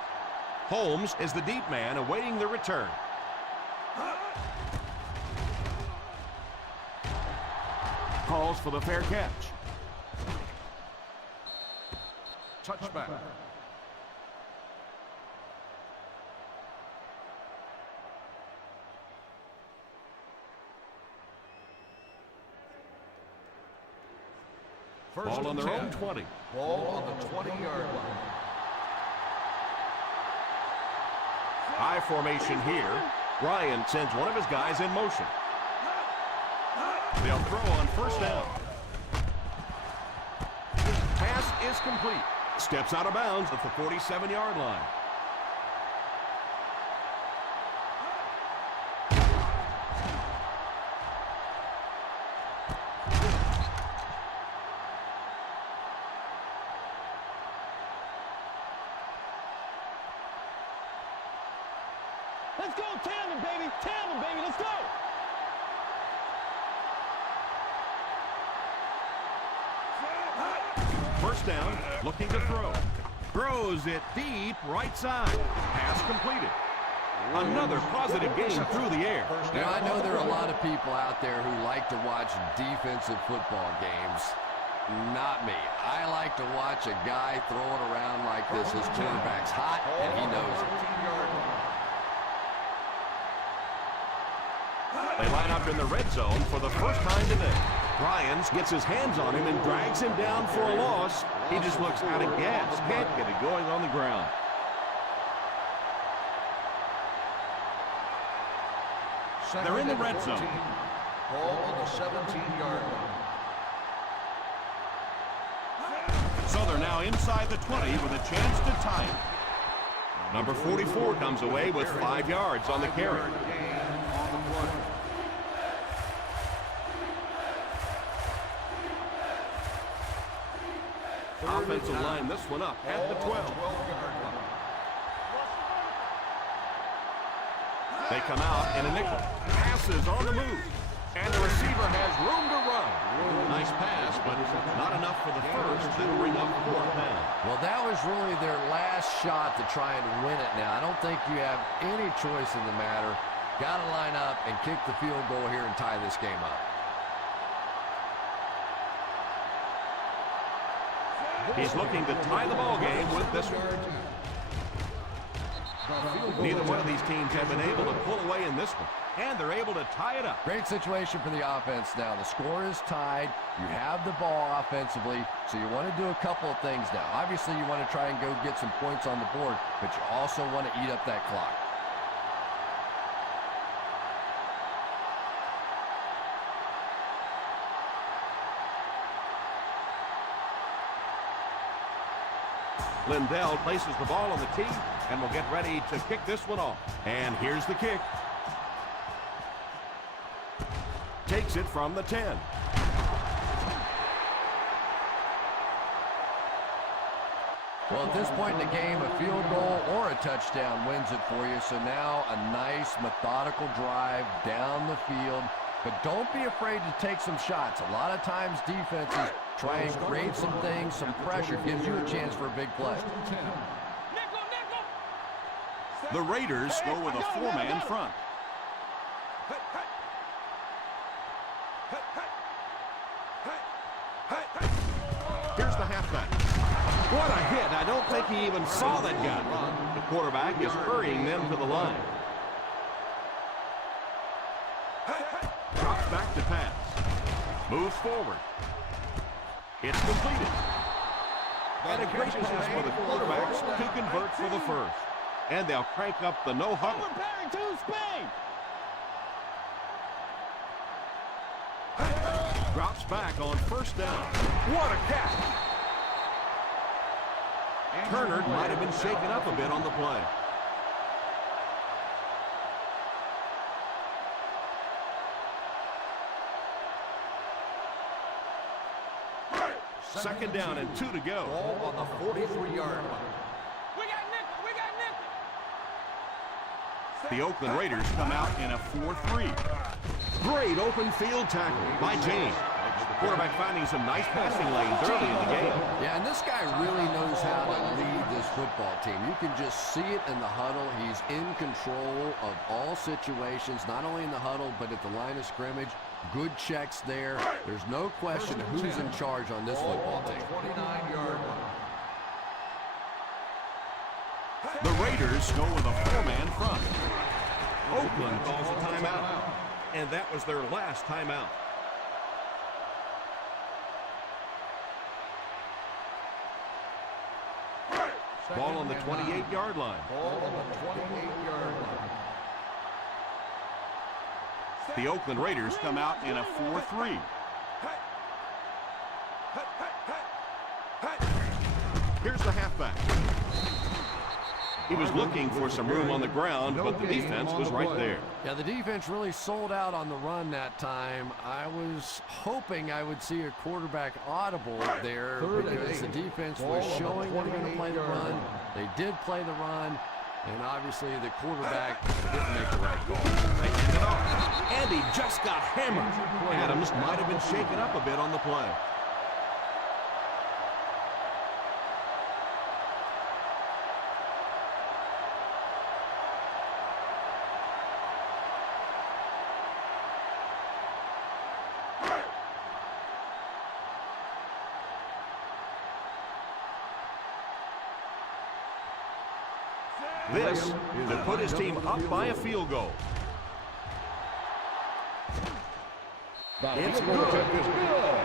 Holmes is the deep man awaiting the return. Calls for the fair catch. Touchback. Ball on their own 20. Ball on the 20-yard line. High formation here. Ryan sends one of his guys in motion. They'll throw on first down. Pass is complete. Steps out of bounds at the 47-yard line. Let's go, tandem, baby. Tandem, baby. Let's go. First down, looking to throw. Throws it deep, right side. Pass completed. Another positive gain through the air. Now, I know there are a lot of people out there who like to watch defensive football games. Not me. I like to watch a guy throw it around like this. His quarterback's hot, and he knows it. They line up in the red zone for the first time today. Ryans gets his hands on him and drags him down for a loss. He just looks out of gas. Can't get it going on the ground. They're in the red zone. Ball on the 17-yard line. So they're now inside the 20 with a chance to tie it. Number 44 comes away with 5 yards on the carry. Offensive line this one up at the 12. They come out in a nickel. Passes on the move. And the receiver has room to run. Nice pass, but not enough for the first. That'll bring up fourth down. Well, that was really their last shot to try and win it now. I don't think you have any choice in the matter. Got to line up and kick the field goal here and tie this game up. He's looking to tie the ball game with this one. Neither one of these teams have been able to pull away in this one, and they're able to tie it up. Great situation for the offense now. The score is tied. You have the ball offensively, so you want to do a couple of things now. Obviously, you want to try and go get some points on the board, but you also want to eat up that clock. Lindell places the ball on the tee and will get ready to kick this one off. And here's the kick. Takes it from the 10. Well, at this point in the game, a field goal or a touchdown wins it for you. So now a nice methodical drive down the field. But don't be afraid to take some shots. A lot of times defenses try and create some things, some pressure, gives you a chance for a big play. The Raiders go with a four-man front. Here's the halfback. What a hit. I don't think he even saw that guy. The quarterback is hurrying them to the line. Drops back to pass. Moves forward. It's completed. And a great pass for the quarterbacks to convert for the first. And they'll crank up the no-huddle. Preparing to Spain. Drops back on first down. What a catch! Turner might have been shaken up a bit on the play. Second down and 2 to go. Ball on the 43-yard line. We got nickel. We got nickel. The Oakland Raiders come out in a 4-3. Great open field tackle by James. Quarterback finding some nice passing lanes early in the game. Yeah, and this guy really knows how to lead this football team. You can just see it in the huddle. He's in control of all situations, not only in the huddle, but at the line of scrimmage. Good checks there. There's no question of who's in charge on this football team. 29-yard line. The Raiders go with a 4-man front. Oakland calls a timeout, and that was their last timeout. Ball on the 28-yard line. Ball on the 28-yard line. The Oakland Raiders come out in a 4-3. Here's the halfback. He was looking for some room on the ground, but the defense was right there. Yeah, the defense really sold out on the run that time. I was hoping I would see a quarterback audible there because the defense was showing they were going to play the run. They did play the run, and obviously the quarterback didn't make the right call. They hand it off, and he just got hammered. Adams might have been shaken up a bit on the play. This to put his team up by a field goal. It's good. It's good.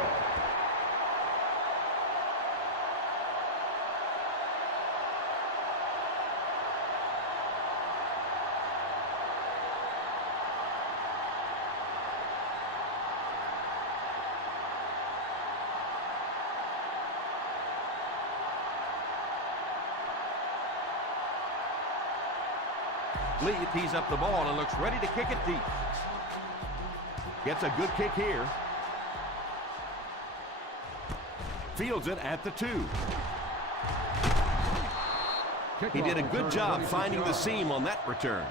Lee tees up the ball and looks ready to kick it deep. Gets a good kick here. Fields it at the 2. He did a good job finding the seam on that return.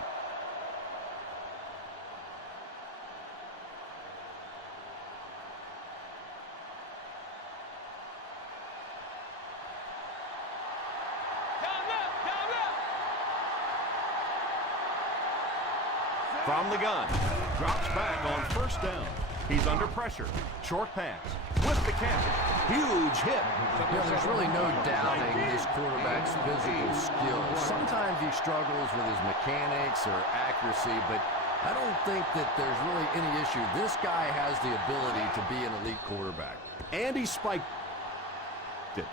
From the gun, drops back on first down. He's under pressure. Short pass with the catch. Huge hit. Yeah, there's really no doubting this quarterback's physical skills. Sometimes he struggles with his mechanics or accuracy, but I don't think that there's really any issue. This guy has the ability to be an elite quarterback. And he spiked it.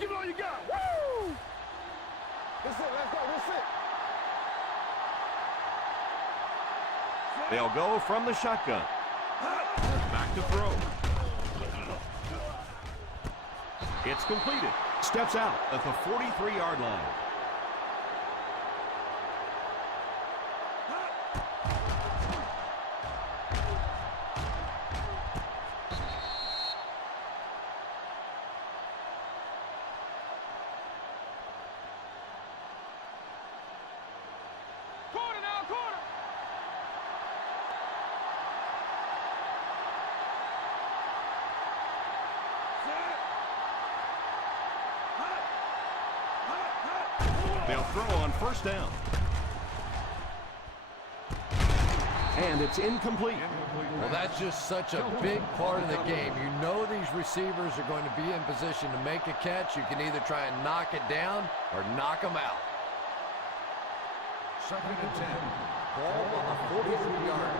Give it all you got. Woo! That's it. Let's go. That's it. They'll go from the shotgun. Back to throw. It's completed. Steps out at the 43-yard line. Quarter now, quarter. They'll throw on first down. And it's incomplete. Well, that's just such a big part of the game. You know these receivers are going to be in position to make a catch. You can either try and knock it down or knock them out. Second and 10. Ball on the 43-yard line.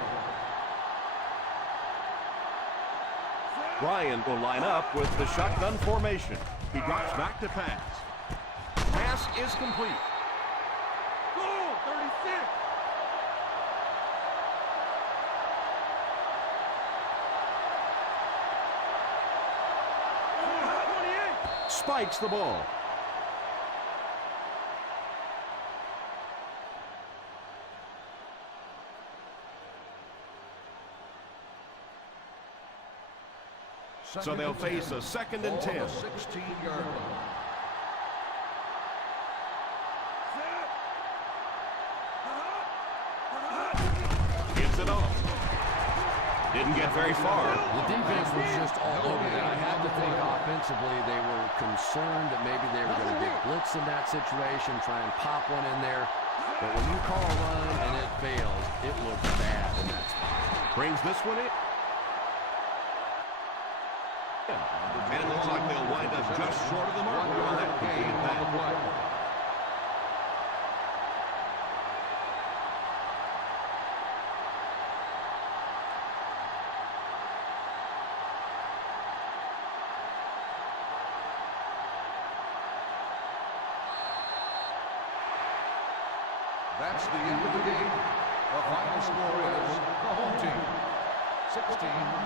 Ryan will line up with the shotgun formation. He drops back to pass. Pass is complete. Go, 36. Spikes the ball. So they'll face a 2nd and 10. 16-yard line. Gets it off. Didn't get very far. The defense was just all over that. I had to think offensively they were concerned that maybe they were going to get blitzed in that situation, try and pop one in there. But when you call a run and it fails, it looks bad in that spot. Brings this one in. And it looks like they'll wind up just short of the mark on that completed pass. That's the end of the game. The final score is the home team 16,